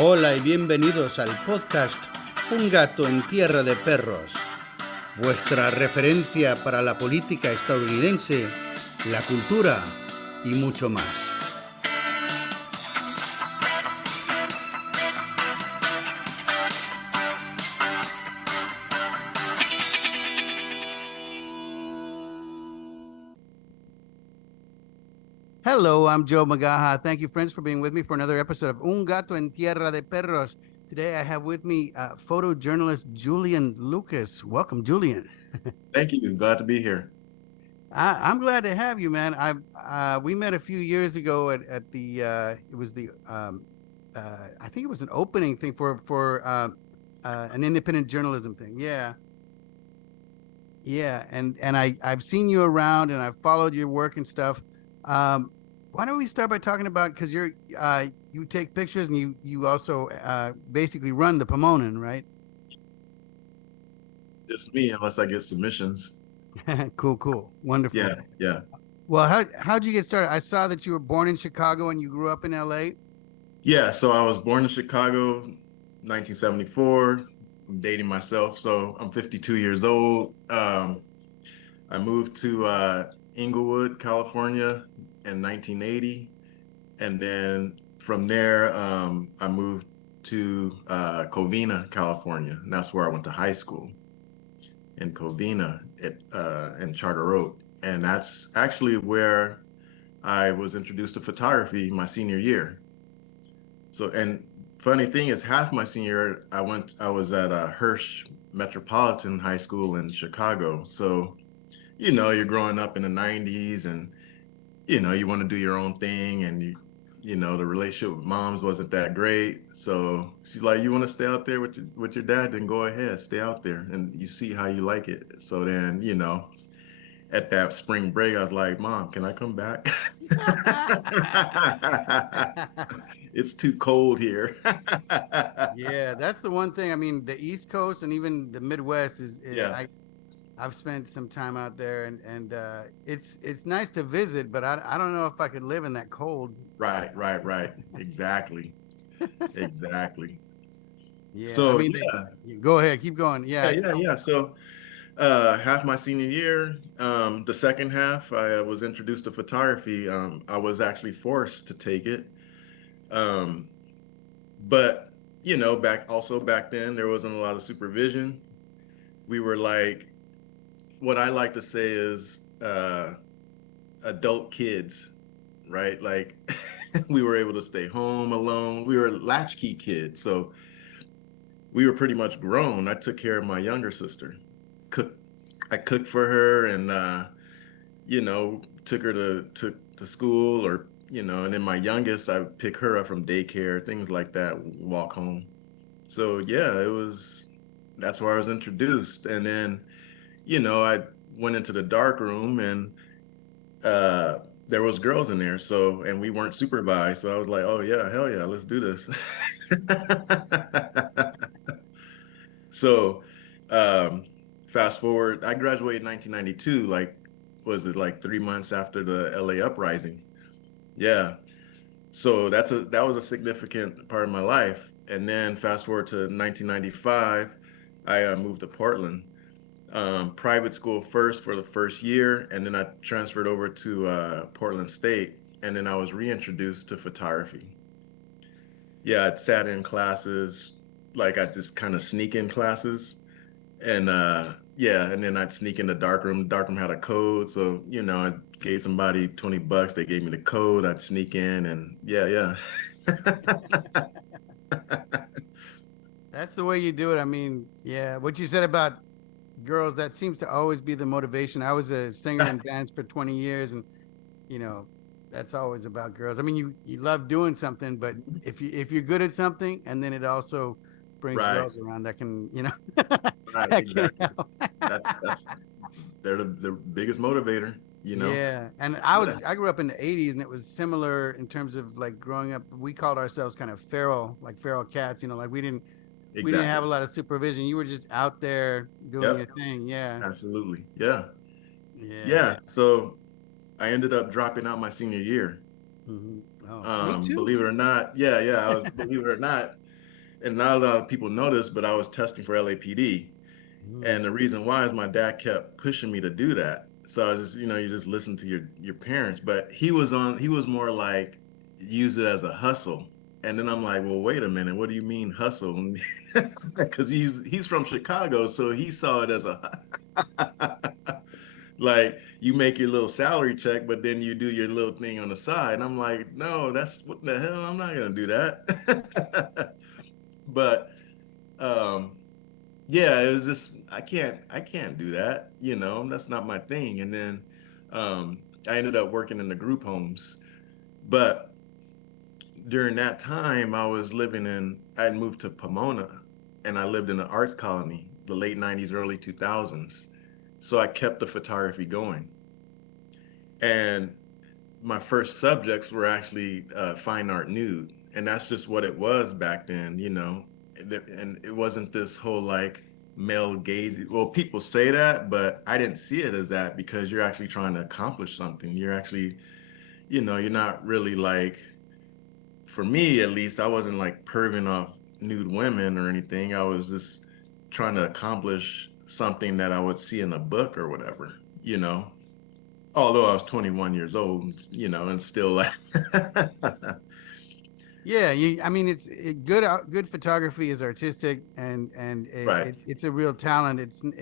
Hola y bienvenidos al podcast Un gato en tierra de perros, vuestra referencia para la política estadounidense, la cultura y mucho más. Hello, I'm Joe Magaja. Thank you, friends, for being with me for another episode of Un Gato en Tierra de Perros. Today I have with me photojournalist Julian Lucas. Welcome, Julian. Thank you. Glad to be here. I'm glad to have you, man. We met a few years ago at the it was the I think it was an opening thing for an independent journalism thing. Yeah, yeah, and I've seen you around and I've followed your work and stuff. Why don't we start by talking about, because you take pictures and you also basically run the Pomona, right? Just me, unless I get submissions. Cool, wonderful. Yeah. Well, how'd you get started? I saw that you were born in Chicago and you grew up in LA. Yeah, so I was born in Chicago, 1974. I'm dating myself, so I'm 52 years old. I moved to Inglewood, California in 1980. And then from there, I moved to Covina, California. And that's where I went to high school, in Covina in Charter Oak. And that's actually where I was introduced to photography my senior year. So, and funny thing is, half my senior year, I was at Hirsch Metropolitan High School in Chicago. So, you're growing up in the 90s and, you want to do your own thing. And the relationship with moms wasn't that great. So she's like, you want to stay out there with your dad, then go ahead, stay out there and you see how you like it. So then, at that spring break, I was like, Mom, can I come back? It's too cold here. Yeah, that's the one thing. I mean, the East Coast and even the Midwest Yeah, I've spent some time out there, and it's nice to visit, but I don't know if I could live in that cold. right. Exactly. Exactly. Yeah, I So mean, go ahead, keep going. Yeah, yeah. So half my senior year, the second half, I was introduced to photography. I was actually forced to take it. Um, but back then there wasn't a lot of supervision. We were like, what I like to say is adult kids, right? Like we were able to stay home alone. We were latchkey kids, so we were pretty much grown. I took care of my younger sister. Cook, I cooked for her, and took her to school, or and then my youngest, I would pick her up from daycare, things like that, walk home. So yeah, that's where I was introduced. And then, I went into the dark room and uh there was girls in there, and we weren't supervised. So I was like, oh yeah, hell yeah, let's do this. So um fast forward, I graduated in 1992, like was it like 3 months after the LA uprising? Yeah. So that was a significant part of my life. And then fast forward to 1995, I moved to Portland. Private school first for the first year, and then I transferred over to Portland State, and then I was reintroduced to photography. Yeah, I'd sat in classes, like I just kind of sneak in classes, and yeah, and then I'd sneak in the darkroom. The darkroom had a code, so I gave somebody $20. They gave me the code. I'd sneak in, and yeah. that's the way you do it. I mean, yeah, what you said about girls, that seems to always be the motivation. I was a singer in bands for 20 years, and you know, that's always about girls. I mean, you love doing something, but if you're good at something, and then it also brings Right, girls around, that can, right, that can exactly. help. That's they're the biggest motivator. Yeah, and Yeah, I grew up in the '80s, and it was similar in terms of like growing up. We called ourselves kind of feral, like feral cats. Like we didn't have exactly. a lot of supervision. You were just out there doing your Yep, thing. Yeah, absolutely. Yeah, yeah. yeah. So I ended up dropping out my senior year. Hmm. Oh, me too. Believe it or not, yeah. I was, believe it or not. and not a lot of people know this, but I was testing for LAPD. Mm. And the reason why is my dad kept pushing me to do that. So I just, you just listen to your parents. But he was more like use it as a hustle. And then I'm like, well, wait a minute, what do you mean hustle? Because he's from Chicago, so he saw it as a like you make your little salary check, but then you do your little thing on the side. And I'm like, no, that's what the hell? I'm not gonna do that. But um, yeah, it was just I can't do that, that's not my thing. And then I ended up working in the group homes. But during that time I had moved to Pomona, and I lived in an arts colony, the late 90s, early 2000s. So I kept the photography going. And my first subjects were actually fine art nude. And that's just what it was back then. And it wasn't this whole like male gaze. Well, people say that, but I didn't see it as that, because you're actually trying to accomplish something. You're actually, you're not really like, for me at least, I wasn't like perving off nude women or anything. I was just trying to accomplish something that I would see in a book or whatever, you know. Although I was 21 years old, and still like, Yeah, I mean, good photography is artistic, and right, it's a real talent.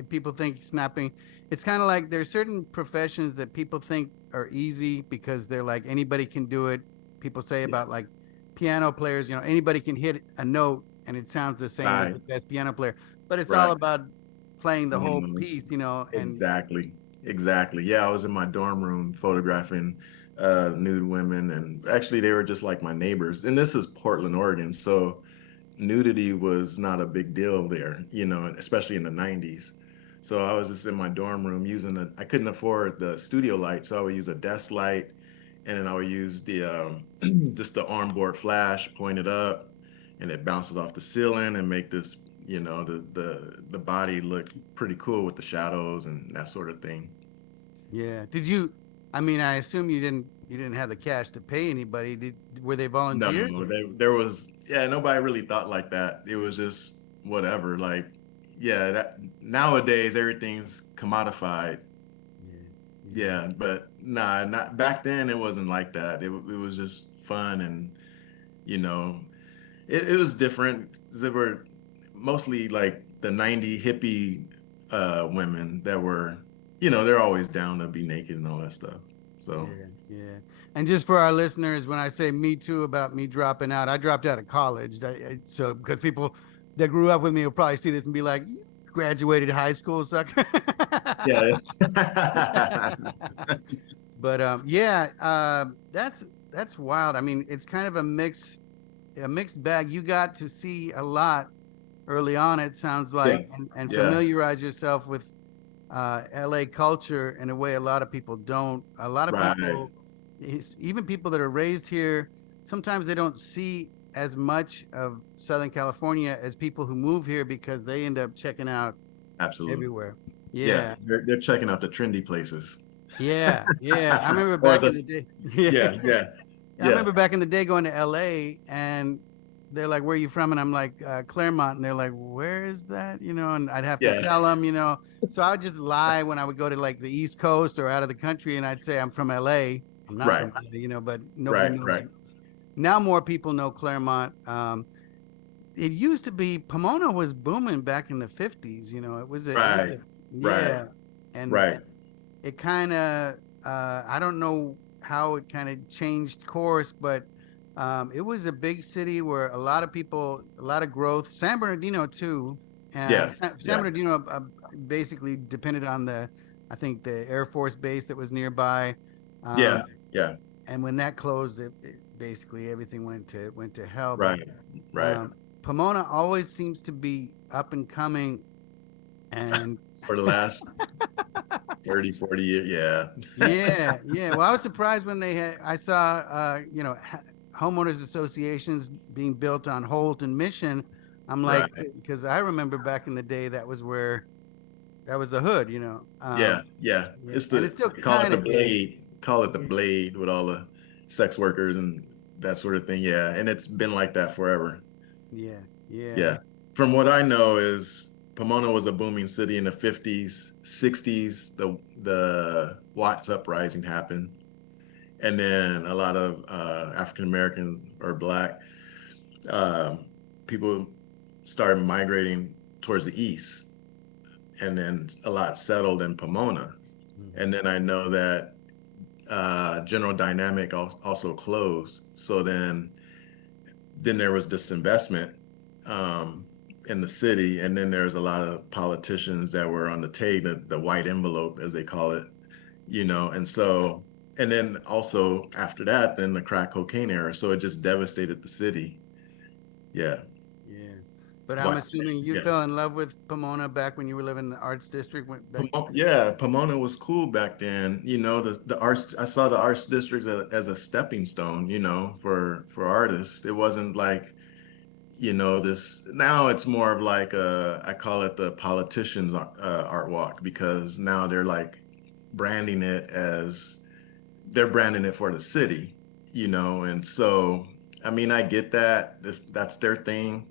People think snapping. It's kind of like there's certain professions that people think are easy because they're like anybody can do it. People say yeah, about like piano players, anybody can hit a note and it sounds the same as right, the best piano player. But it's all right. about playing the whole Mhm. piece, and Exactly. Exactly. Yeah, I was in my dorm room photographing nude women, and actually they were just like my neighbors. And this is Portland, Oregon, so nudity was not a big deal there, especially in the 90s. So I was just in my dorm room I couldn't afford the studio light, so I would use a desk light, and then I would use the just the onboard flash, point it up, and it bounces off the ceiling and make this, the body look pretty cool with the shadows and that sort of thing. yeah. Did you? I mean, I assume you didn't have the cash to pay anybody. Were they No, volunteers or? there was, yeah, nobody really thought like that. It was just whatever. Like, yeah, that nowadays everything's commodified. Yeah, yeah. Yeah, but nah, not back then. It wasn't like that. It was just fun, and you know, it was different. They were mostly like the '90 hippie women that were, they're always down to be naked and all that stuff. So Yeah, yeah. And just for our listeners, when I say me too about me dropping out, I dropped out of college. So because people that grew up with me will probably see this and be like, "You graduated high school, sucker." yeah, But yeah, that's wild. I mean, it's kind of a mixed bag. You got to see a lot early on, it sounds yeah, like, and yeah, familiarize yourself with LA culture in a way a lot of people don't. A lot of right, people, even people that are raised here, sometimes they don't see as much of Southern California as people who move here because they end up checking out absolutely. everywhere. Yeah, Yeah. they're checking out the trendy places. Yeah. Yeah. I remember Or back in the the day. Yeah. yeah, yeah, I yeah, remember back in the day going to LA and they're like, "Where are you from?" And I'm like, "Claremont." And they're like, "Where is that?" And I'd have to yeah. tell them. So I would just lie when I would go to like the East Coast or out of the country, and I'd say I'm from LA. I'm not Right, from LA, but nobody right, knows. right. Now more people know Claremont. It used to be Pomona was booming back in the 50s. It was a Right, right, yeah, and right. it kind of I don't know how it kind of changed course, but it was a big city where a lot of people, a lot of growth. San Bernardino too. Yeah, San yeah, Bernardino basically depended on I think the Air Force base that was nearby, yeah, um, yeah. and when that closed, basically everything went to hell. But Right, right. um, Pomona always seems to be up and coming, and For the last 30, 40 years. Yeah. yeah, yeah. Well, I was surprised when I saw, homeowners associations being built on Holt and Mission. I'm like, Right. because I remember back in the day that was the hood, Yeah, yeah. yeah, It's and the it still call it kind the of is. blade. Call it the Yeah, blade with all the sex workers and that sort of thing. Yeah, and it's been like that forever. yeah. Yeah. Yeah. From what I know is Pomona was a booming city in the 50s, 60s. The Watts uprising happened. And then a lot of African Americans or Black um, people started migrating towards the east. And then a lot settled in Pomona. Mhm. And then I know that General Dynamic also closed. So then there was disinvestment um, in the city, and then there's a lot of politicians that were on the table, the white envelope, as they call it, and so, and then also after that, then the crack cocaine era. So it just devastated the city. Yeah. Yeah. But I'm What? assuming you Yeah. fell in love with Pomona back when you were living in the arts district back. Yeah, Pomona was cool back then. The arts. I saw the arts districts as a stepping stone. For artists. It wasn't like this now. It's more of like I call it the politicians art walk, because now branding it as they're branding it for the city, and so I mean I get that that's their thing,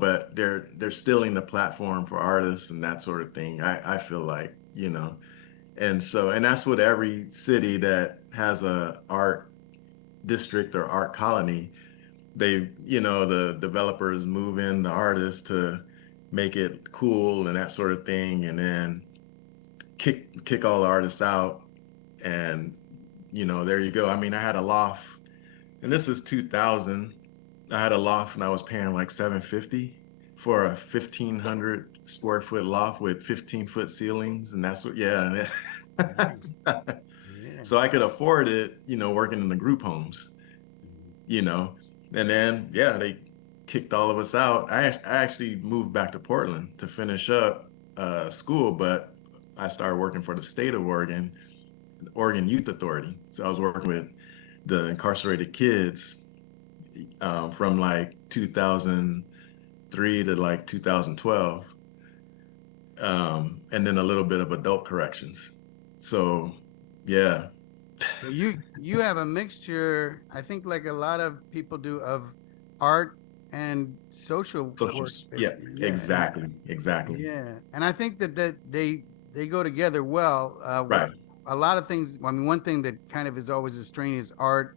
but they're stealing the platform for artists and that sort of thing. I feel like, and that's what every city that has a art district or art colony, the developers move in the artists to make it cool and that sort of thing, and then kick all the artists out, and there you go. I mean, I had a loft, and this is 2000. I had a loft and I was paying like 750 for a 1,500 square foot loft with 15-foot ceilings, and that's what, yeah. Nice. Yeah. So I could afford it, working in the group homes, Mhm. you know, and then yeah, they kicked all of us out. I actually moved back to Portland to finish up school, but I started working for the state of Oregon, Oregon Youth Authority. So I was working with the incarcerated kids from like 2003 to like 2012, and then a little bit of adult corrections. So, yeah, So you have a mixture, I think, like a lot of people do, of art and social work, socials. Yeah, basically. Yeah, and exactly, exactly. yeah, and I think that they go together well. Right, A lot of things. I mean, one thing that kind of is always a strain is art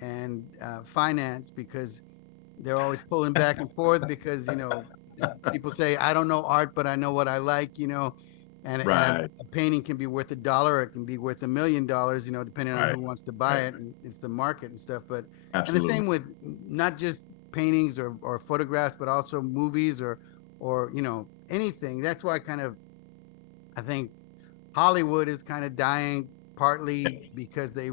and finance, because they're always pulling back and forth, because people say I don't know art but I know what I like, and right, a painting can be worth $1 or it can be worth $1 million, depending on right, who wants to buy right. it, and it's the market and stuff. But and the Absolutely. same with not just paintings or photographs, but also movies or anything. That's why I think Hollywood is kind of dying, partly because they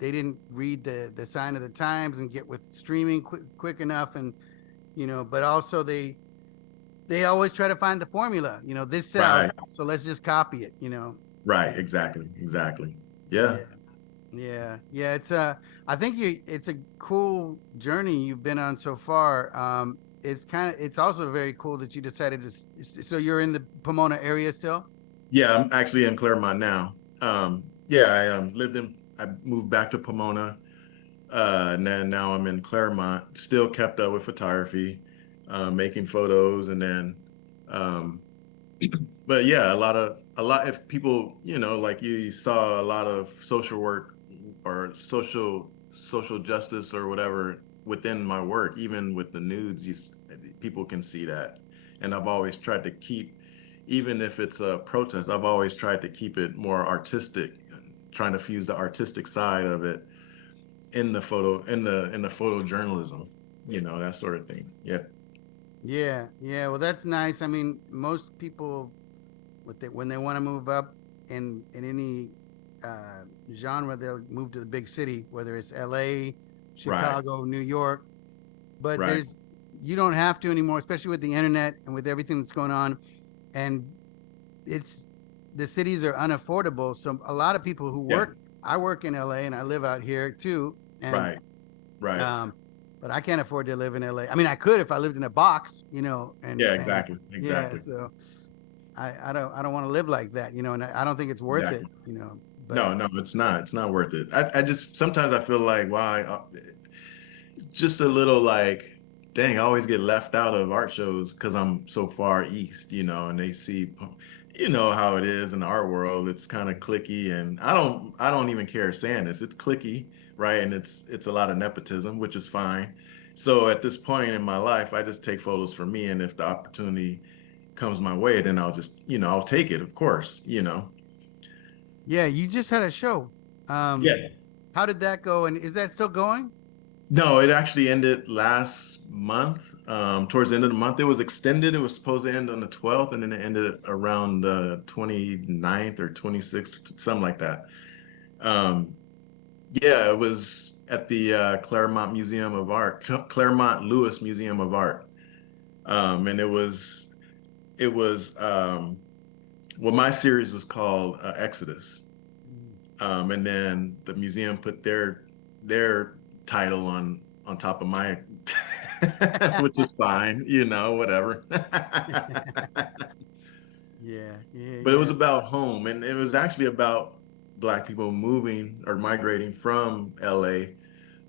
didn't read the sign of the times and get with streaming quick enough, and but also they always try to find the formula. This sells, Right, so let's just copy it. right. And Exactly, exactly. Yeah, yeah, yeah. I think it's a cool journey you've been on so far. It's also very cool that you decided to. So you're in the Pomona area still. yeah. I'm actually in Claremont now. Yeah, I moved back to Pomona, and then now I'm in Claremont. Still kept up with photography, making photos, and then, um, but yeah, if people, like you saw a lot of social work or social justice or whatever within my work, even with the nudes, people can see that. And I've always tried to keep, even if it's a protest, I've always tried to keep it more artistic, trying to fuse the artistic side of it in the photojournalism, that sort of thing. Yeah. Yeah, yeah. Well, that's nice. I mean, most people, when they want to move up in any genre, they'll move to the big city, whether it's L.A., Right. Chicago, New York. But Right. you don't have to anymore, especially with the internet and with everything that's going on. And it's the cities are unaffordable. So a lot of people who Yeah. work, I work in L.A. and I live out here too, and Right. Right. um, but I can't afford to live in LA. I mean, I could if I lived in a box, Yeah, and exactly. yeah, Exactly. so I don't want to live like that, and I don't think it's worth it, Exactly. but No, no, it's not. It's not worth it. I just sometimes I feel like, wow, just a little like dang, I always get left out of art shows because I'm so far east, and they see, how it is in the art world. It's kind of clicky, and I don't even care saying this. It's clicky, right? And it's a lot of nepotism, which is fine. So at this point in my life, I just take photos for me, and if the opportunity comes my way, then I'll just, I'll take it, of course. Yeah, you just had a show. Um, Yeah. how did that go? And is that still going? No, it actually ended last month. Towards the end of the month, it was extended. It was supposed to end on the 12th, and then it ended around the 29th or 26th, something like that. Um, yeah, it was at the Claremont Museum of Art, Claremont Lewis Museum of Art. And it was well, my series was called Exodus. And then the museum put their title on top of my which is fine, whatever. Yeah, yeah, But it was yeah. about home, and it was actually about Black people moving or migrating from LA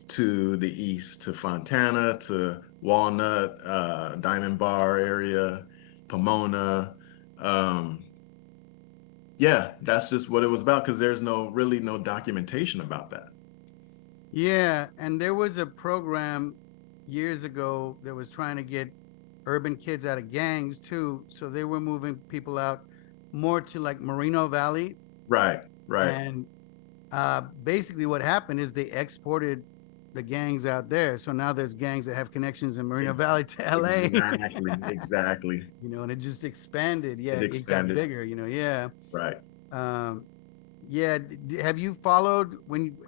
to the east, to Fontana, to Walnut, Diamond Bar area, Pomona. Um, yeah, that's just what it was about because there's really no documentation about that. Yeah, and there was a program years ago that was trying to get urban kids out of gangs too. So they were moving people out more to like Moreno Valley. Right, right. And basically what happened is they exported the gangs out there. So now there's gangs that have connections in Moreno Ex- Valley to LA. Exactly, exactly. And it just expanded. Yeah, It it got expanded. bigger, yeah. Right. Um, yeah, have you followed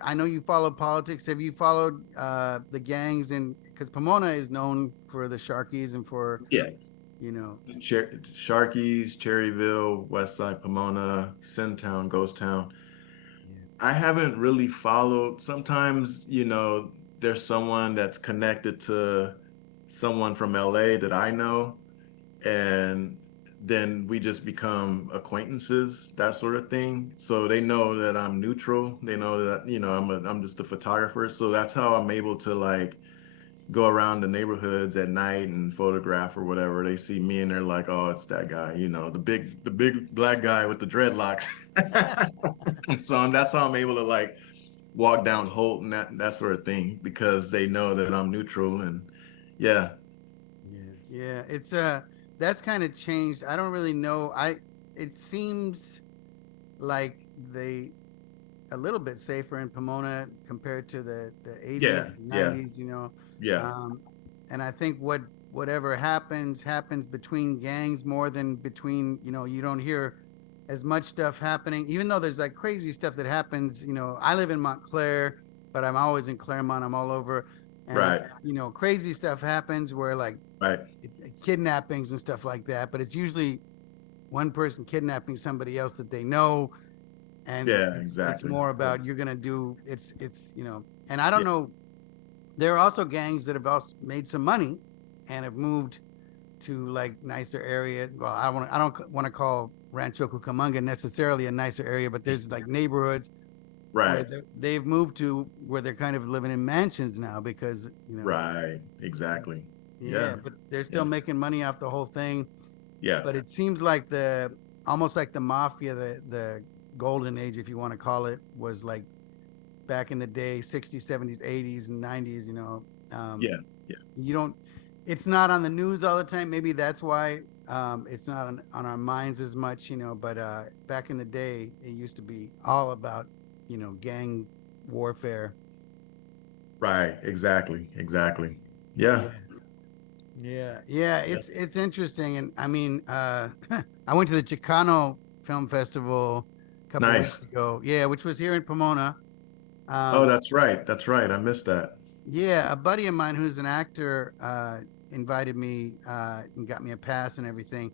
I know you follow politics. Have you followed the gangs and because Pomona is known for the Sharkies and for, Yeah. you know, Sharkeys, Cherryville, Westside, Pomona, Sintown, Ghost Town. yeah. I haven't really followed. Sometimes, there's someone that's connected to someone from LA that I know, and then we just become acquaintances, that sort of thing. So they know that I'm neutral. They know that, I'm just a photographer. So that's how I'm able to like go around the neighborhoods at night and photograph or whatever. They see me and they're like, "Oh, it's that guy, the big black guy with the dreadlocks." So that's how I'm able to like walk down Holt and that sort of thing because they know that I'm neutral and yeah, Yeah, yeah. It's that's kind of changed. I don't really know. It seems like they a little bit safer in Pomona compared to the yeah, 80s, yeah, 90s, yeah. Um, and I think whatever happens between gangs more than between, you don't hear as much stuff happening, even though there's like crazy stuff that happens. I live in Montclair, but I'm always in Claremont. I'm all over. And, Right, crazy stuff happens where like right. kidnappings and stuff like that. But it's usually one person kidnapping somebody else that they know, and Yeah, it's exactly. more Yeah. about you're gonna do and I don't Yeah. know. There are also gangs that have also made some money and have moved to like nicer area. Well, I don't want to call Rancho Cucamonga necessarily a nicer area, but there's like neighborhoods where Right, they've moved to where they're kind of living in mansions now because right. Exactly. yeah, Yeah, but they're still yeah, making money off the whole thing. yeah. But it seems like the almost like the mafia, the golden age, if you want to call it, was like back in the day, 60s, 70s, 80s, and 90s. Yeah, yeah. You don't, it's not on the news all the time. Maybe that's why it's not on our minds as much, but back in the day, it used to be all about, gang warfare. Right, exactly, exactly. Yeah, Yeah. Yeah, yeah, yeah. it's interesting, and I mean, I went to the Chicano Film Festival a couple weeks Nice. ago. Yeah, which was here in Pomona. Oh, Um, that's right. That's right. I missed that. yeah, a buddy of mine who's an actor invited me and got me a pass and everything,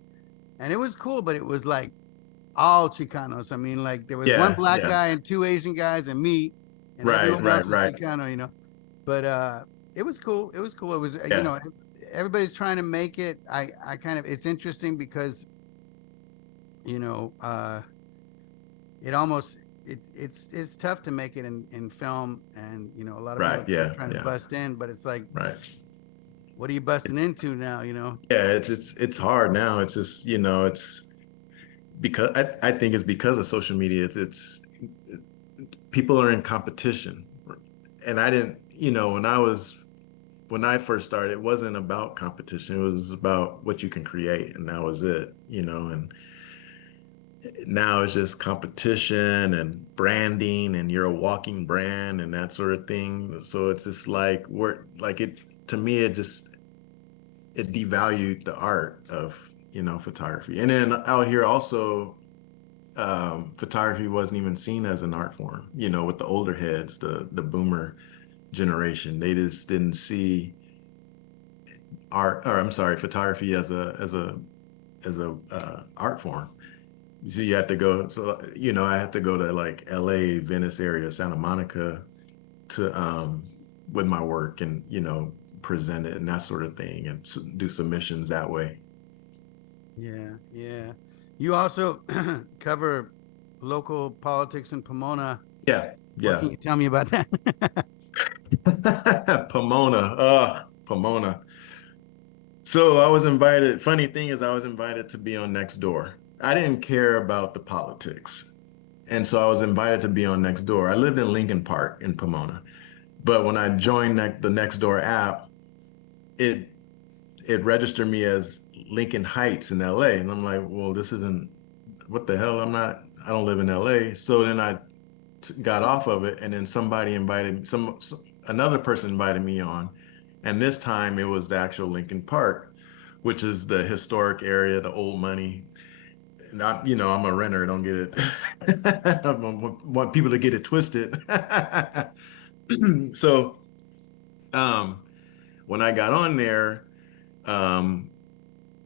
and it was cool. But it was like all Chicanos. I mean, like there was one Yeah, black yeah. guy and two Asian guys and me, and Right, everyone right, else was right. Chicano. But it was cool. It was cool. It was Yeah, everybody's trying to make it. I kind of it's interesting because you know it almost it's tough to make it in film, and a lot of people right. are Yeah, trying to yeah. bust in, but it's like Right. what are you busting into now? You know? Yeah, it's hard now. It's just, it's because I think it's because of social media. It's people are in competition. And I didn't, when I first started, it wasn't about competition. It was about what you can create, and that was it, and now it's just competition and branding, and you're a walking brand and that sort of thing. So it's just like we're like it to me, it devalued the art of, photography. And then out here also, photography wasn't even seen as an art form, with the older heads, the boomer generation. They just didn't see art, or I'm sorry, photography as a art form. So you have to go. So I have to go to like L.A., Venice area, Santa Monica to with my work, and present it and that sort of thing, and do submissions that way. Yeah, yeah. You also cover local politics in Pomona. Yeah, What yeah. can you tell me about that? Pomona, Pomona. So I was invited. Funny thing is, I was invited to be on Next Door. I didn't care about the politics. And so I was invited to be on Next Door. I lived in Lincoln Park in Pomona. But when I joined the Next Door app, it it registered me as Lincoln Heights in LA. And I'm like, well, this isn't, what the hell? I don't live in LA. So then I got off of it, and then somebody invited another person invited me on. And this time it was the actual Lincoln Park, which is the historic area, the old money. And I'm a renter, don't get it. I want people to get it twisted. So um, when I got on there, um,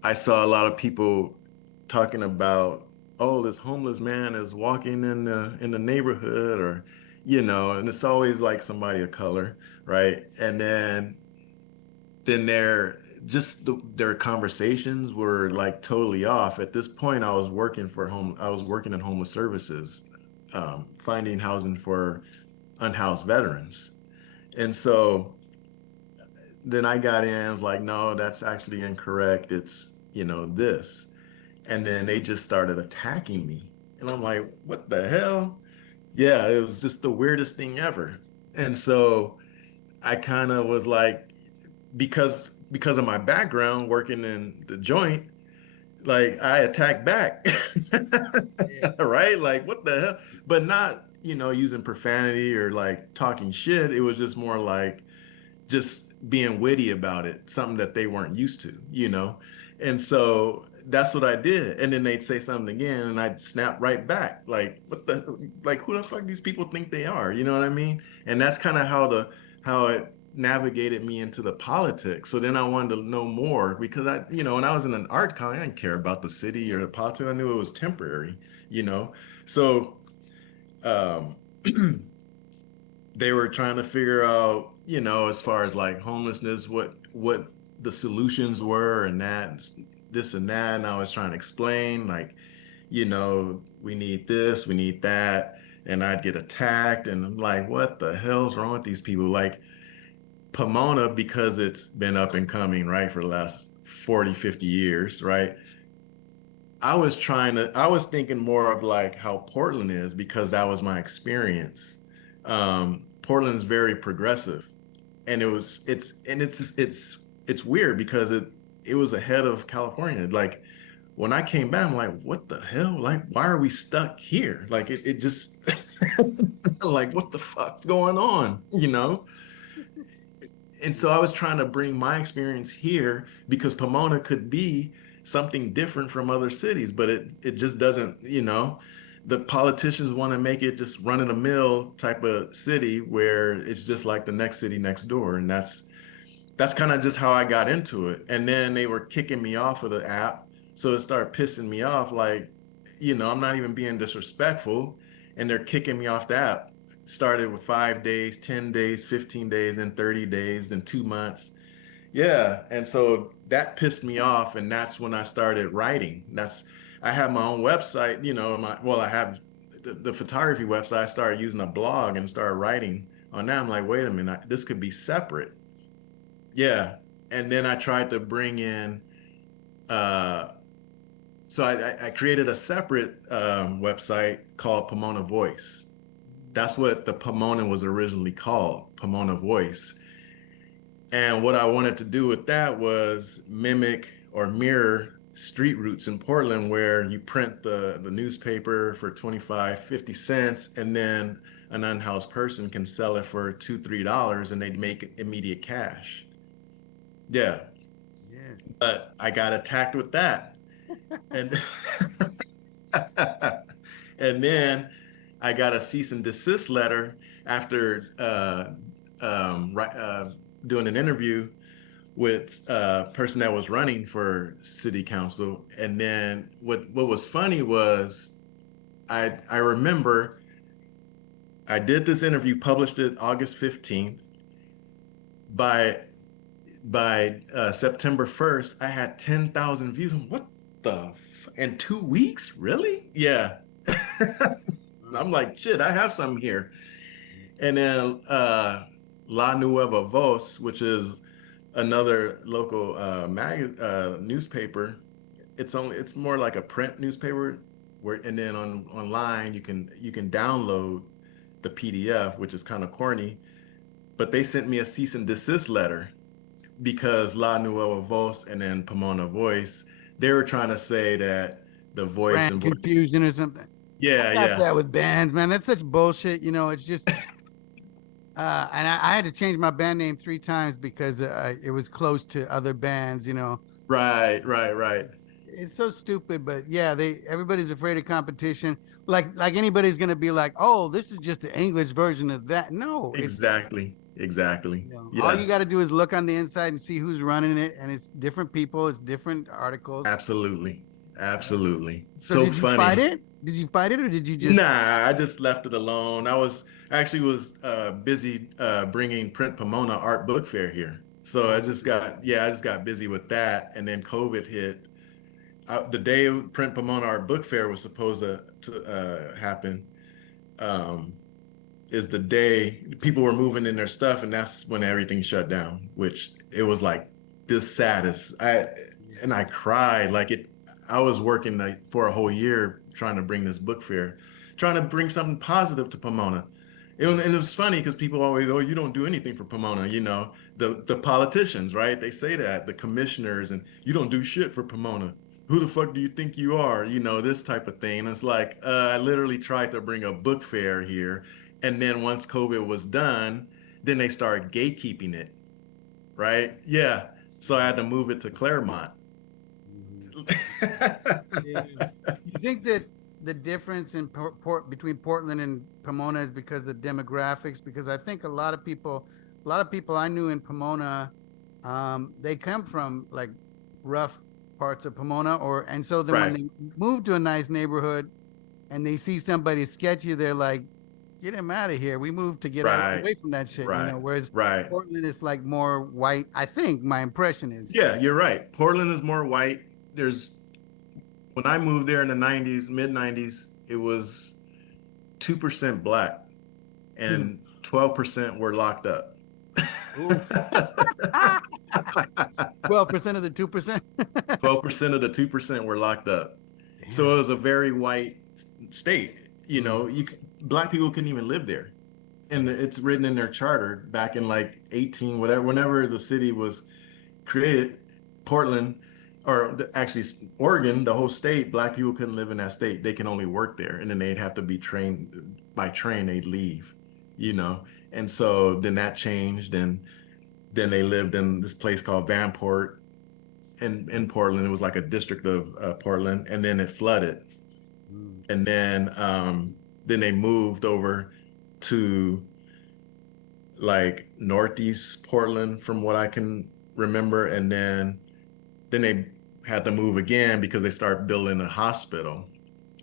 I saw a lot of people talking about, oh, this homeless man is walking in the neighborhood, or and it's always like somebody of color, right? And then their conversations were like totally off. At this point, I was working in homeless services, finding housing for unhoused veterans. And so then I got in, I was like, no, that's actually incorrect. It's, this. And then they just started attacking me. And I'm like, what the hell? Yeah, it was just the weirdest thing ever. And so I kind of was like, because of my background working in the joint, like I attacked back. Yeah. Right? Like, what the hell? But not, using profanity or like talking shit. It was just more like just being witty about it, something that they weren't used to. And so that's what I did. And then they'd say something again, and I'd snap right back. Like, like, who the fuck these people think they are? You know what I mean? And that's kind of how it navigated me into the politics. So then I wanted to know more, because when I was in an art college, I didn't care about the city or the politics. I knew it was temporary, you know? So, um, they were trying to figure out, as far as like homelessness, what the solutions were, and this and that. And I was trying to explain, like, we need this, we need that. And I'd get attacked, and I'm like, what the hell's wrong with these people? Like Pomona, because it's been up and coming, right, for the last 40, 50 years, right? I was thinking more of like how Portland is, because that was my experience. Portland's very progressive, and it's weird because it was ahead of California. Like when I came back, I'm like, what the hell? Like, why are we stuck here? Like it just like, what the fuck's going on? And so I was trying to bring my experience here, because Pomona could be something different from other cities, but it just doesn't, the politicians want to make it just run of the mill type of city, where it's just like the next city next door. And that's kind of just how I got into it. And then they were kicking me off of the app. So it started pissing me off. Like, I'm not even being disrespectful. And they're kicking me off the app. Started with 5 days, 10 days, 15 days, and 30 days, and 2 months. Yeah. And so that pissed me off. And that's when I started writing. I have my own website, I have the photography website. I started using a blog and started writing on that. I'm like, wait a minute, this could be separate. Yeah. and then I tried to bring in, so I created a separate website called Pomona Voice. That's what the Pomona was originally called, Pomona Voice. And what I wanted to do with that was mimic or mirror street roots in Portland, where you print the newspaper for 25, 50 cents, and then an unhoused person can sell it for $2, $3, and they'd make immediate cash. Yeah. Yeah. But I got attacked with that. And and then I got a cease and desist letter after doing an interview with a person that was running for city council. And then what was funny was I remember I did this interview, published it August 15th. By September 1st, I had 10,000 views. What the in 2 weeks? Really? Yeah. I'm like, shit, I have some here. And then La Nueva Voz, which is another local newspaper. It's more like a print newspaper, and then online you can download the PDF, which is kind of corny. But they sent me a cease and desist letter because La Nueva Voz and then Pomona Voice, they were trying to say that the voice Brand and voice. confusion or something. Yeah, I got yeah, that with bands, man. That's such bullshit. It's just, and I had to change my band name 3 times because it was close to other bands. right, right, right. It's so stupid, but yeah, everybody's afraid of competition. Like anybody's gonna be like, oh, this is just the English version of that. No, it's Exactly, exactly. all Yeah, you got to do is look on the inside and see who's running it, and it's different people, it's different articles. absolutely, Uh, absolutely. so So did you fight funny. it? Did you fight it, or did you just? Nah, I just left it alone. I actually was busy bringing Print Pomona Art Book Fair here. So I just got busy with that, and then COVID hit. The day Print Pomona Art Book Fair was supposed to happen, um, is the day people were moving in their stuff, and that's when everything shut down. Which it was like this saddest. I cried like it. I was working like for a whole year trying to bring this book fair, trying to bring something positive to Pomona. And it was funny because people always, oh, you don't do anything for Pomona. The politicians, right? They say that, the commissioners, and you don't do shit for Pomona. Who the fuck do you think you are? This type of thing. And it's like, I literally tried to bring a book fair here. And then once COVID was done, then they started gatekeeping it, right? Yeah. So I had to move it to Claremont. Mhm. Yeah. You think that the difference in between Portland and Pomona is because of the demographics? Because I think a lot of people I knew in Pomona, they come from like rough parts of Pomona, and so then when Right, they move to a nice neighborhood and they see somebody sketchy, they're like, "Get him out of here. We moved to get right, away from that shit." right, Whereas right. Portland is like more white. I think my impression is. Yeah, you're right. Portland is more white. There's When I moved there in the 90s, mid 90s, it was 2% black and 12% were locked up. Oof. 12% of the 2%. 12% of the 2% were locked up. So Damn. it was a very white state. Mhm. Black people couldn't even live there. And Yeah. it's written in their charter back in like 18 whatever, whenever the city was created. Portland, or actually Oregon, the whole state, black people couldn't live in that state. They can only work there, and then they'd have to be trained by train. They'd leave, you know. And so then that changed, and then they lived in this place called Vanport in Portland. It was like a district of Portland, and then it flooded, Mm. and then they moved over to like Northeast Portland, from what I can remember, and then they had to move again because they started building a hospital.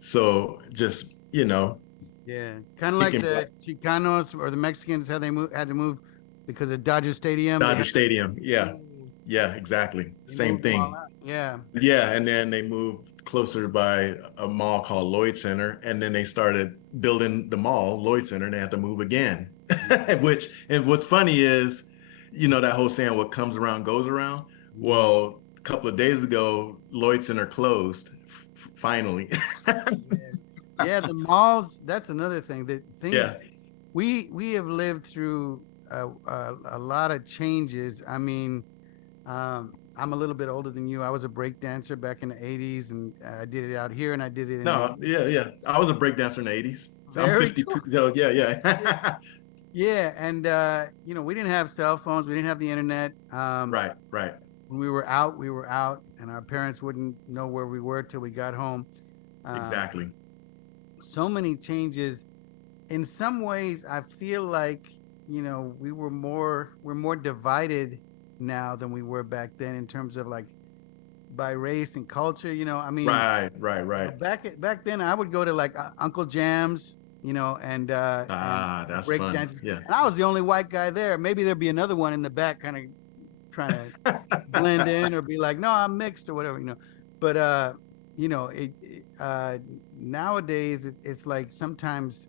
So just, Yeah. Kind of like kicking the back. Chicanos or the Mexicans, how had to move because of Dodger Stadium. They Dodger had Stadium. Yeah. to, Yeah, exactly. they Same moved them all thing. out. Yeah. Yeah. And then they moved closer by a mall called Lloyd Center. And then they started building the mall, Lloyd Center, and they had to move again. Mhm. And what's funny is you know that whole saying, what comes around goes around. Mm, Well, a couple of days ago, Lloyd Center closed finally. yeah. Yeah, the malls, that's another thing. That Yeah. things we have lived through a lot of changes. I mean, I'm a little bit older than you. I was a break dancer back in the 80s, and I did it out here and I did it in New No, York. yeah, yeah. I was a breakdancer in the 80s. So I'm Very 52. cool. So yeah, Yeah. yeah. Yeah, and we didn't have cell phones, we didn't have the internet. Right, right. When we were out, and our parents wouldn't know where we were till we got home. Um, Exactly. so many changes. In some ways, I feel like we're more divided now than we were back then in terms of like by race and culture. I mean, Right, right, right. back then, I would go to like Uncle Jam's, and Ah, that's break funny. dance, Yeah. and I was the only white guy there. Maybe there'd be another one in the back, kind of trying to blend in or be like, no, I'm mixed or whatever. But nowadays it's like sometimes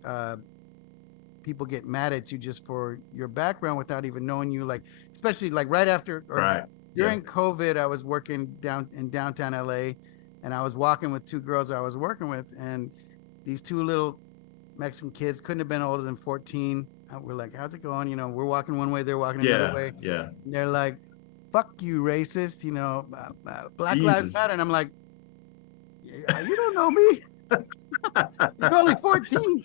people get mad at you just for your background without even knowing you. Like, especially like right after or Right. Yeah. during COVID, I was working down in downtown LA, and I was walking with two girls I was working with, and these two little Mexican kids couldn't have been older than 14. We're like, how's it going? We're walking one way, they're walking another Yeah. way. Yeah. And they're like, fuck you, racist, Black Lives Jesus. Matter. And I'm like, you don't know me. You're only 14.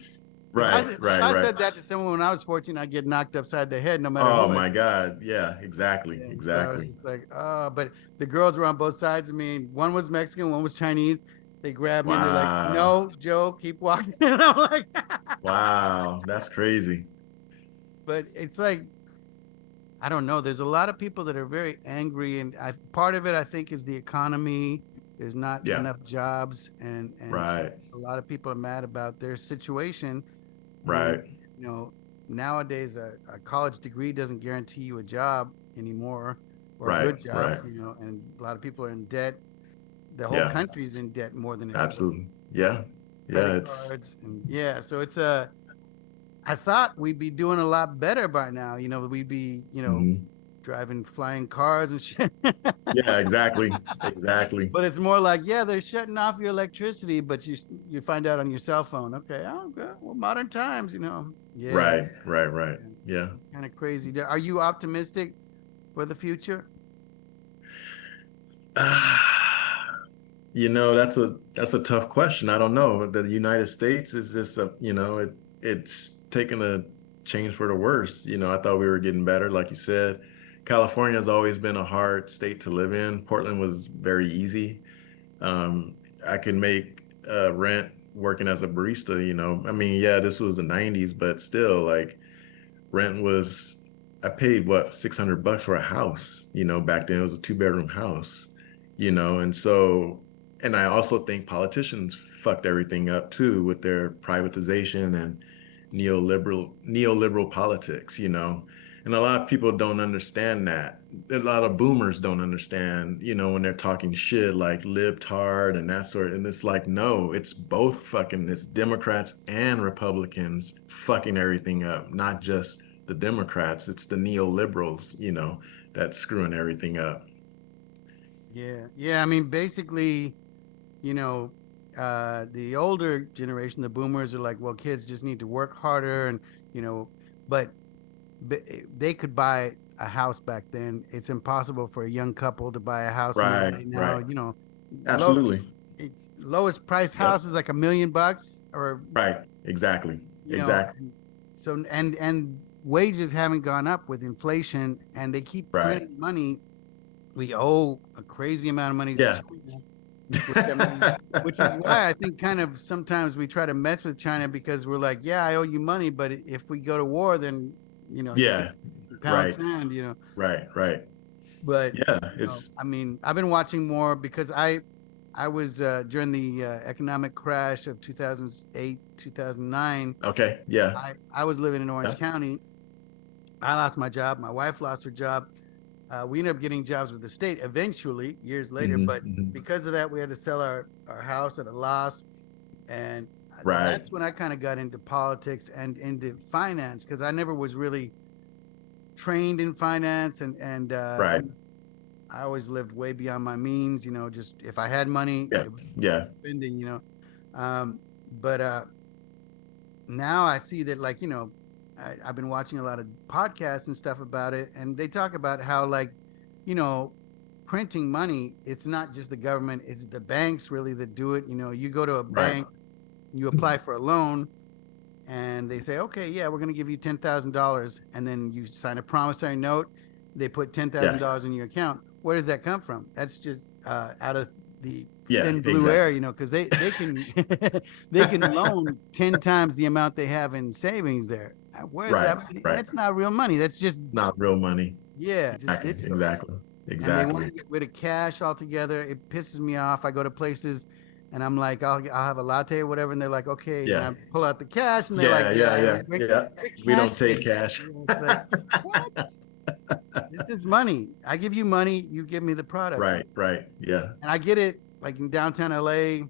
Right, If right, I right. said that to someone when I was 14, I'd get knocked upside the head no matter Oh who I my said. God. Yeah, exactly. Yeah. So I was Exactly. just like, but the girls were on both sides of me. One was Mexican, one was Chinese. They grabbed me and they're like, Wow. no, Joe, keep walking. And I'm like, Wow. That's crazy. but it's like, I don't know. There's a lot of people that are very angry, and part of it, I think, is the economy. There's not Yeah. enough jobs, and so Right. a lot of people are mad about their situation. And Right. you know, nowadays, a college degree doesn't guarantee you a job anymore, or a Right. good job. Right. And a lot of people are in debt. The whole Yeah. country's in debt more than ever. Absolutely. Yeah. Yeah. Credit It's cards, and yeah, so it's a. I thought we'd be doing a lot better by now. We'd be, mhm. driving flying cars and shit. Yeah, exactly. Exactly. But it's more like, yeah, they're shutting off your electricity, but you find out on your cell phone. Okay, oh, okay, well, modern times. Yeah, Right. Right. Right. yeah. Yeah. It's kind of crazy. Are you optimistic for the future? You know, that's a tough question. I don't know. The United States is just it's taken a change for the worse. You know, I thought we were getting better, like you said. California has always been a hard state to live in. Portland was very easy. Um, I could make rent working as a barista, you know. I mean, yeah, this was the 90s, but still, like, rent was, I paid what, $600 for a house, you know, back then it was a two-bedroom house, you know, and so, and I also think politicians fucked everything up too with their privatization and neoliberal politics, you know. And a lot of people don't understand that. A lot of boomers don't understand, you know, when they're talking shit like libtard and that sort. And it's like, no, it's both fucking, it's Democrats and Republicans fucking everything up, not just the Democrats. It's the neoliberals, you know, that's screwing everything up. Yeah, yeah. I mean, basically, you know, the older generation, the boomers, are like, well, kids just need to work harder, and you know, but they could buy a house back then. It's impossible for a young couple to buy a house in Right, LA now. right. Low Absolutely. lowest price Yep. house is like $1 million, or Right. Exactly. you know, Exactly. so and wages haven't gone up with inflation, and they keep Right. printing money. We owe a crazy amount of money to Yeah. China, which I mean, which is why I think kind of sometimes we try to mess with China, because we're like, yeah, I owe you money, but if we go to war, then you Yeah. pound Right. sand. Right. Right. But Yeah. It's I mean, I've been watching more because I was during the economic crash of 2008, 2009. okay. Yeah. I was living in Orange Yeah. County. I lost my job. My wife lost her job. We ended up getting jobs with the state eventually, years later. hmm But because of that, we had to sell our house at a loss. And Right. that's when I kind of got into politics and into finance, because I never was really trained in finance, and Right. I always lived way beyond my means. Just if I had money, Yeah. it was Yeah. spending. Um, but now I see that, like, I've been watching a lot of podcasts and stuff about it, and they talk about how, like, you know, printing money, it's not just the government, it's the banks really that do it. You go to a Right. bank, you apply for a loan, and they say, okay, yeah, we're going to give you $10,000. And then you sign a promissory note. They put Yeah. $10,000 in your account. Where does that come from? That's just out of the Yeah. thin blue Exactly. air, because they can they can loan 10 times the amount they have in savings there. Where's Right. that money? Right. That's not real money. That's just, Not real money. yeah, just Exactly. digital. Exactly. And they want Exactly. to get rid of cash altogether. It pisses me off. I go to places and I'm like, I'll have a latte or whatever, and they're like, okay, and Yeah. I pull out the cash, and they're like, Yeah. Yeah. yeah, Yeah. Yeah. we're We don't take cashless. cash. It's like, what? This is money. I give you money, you give me the product, Right. Right. Yeah. and I get it. Like in downtown LA,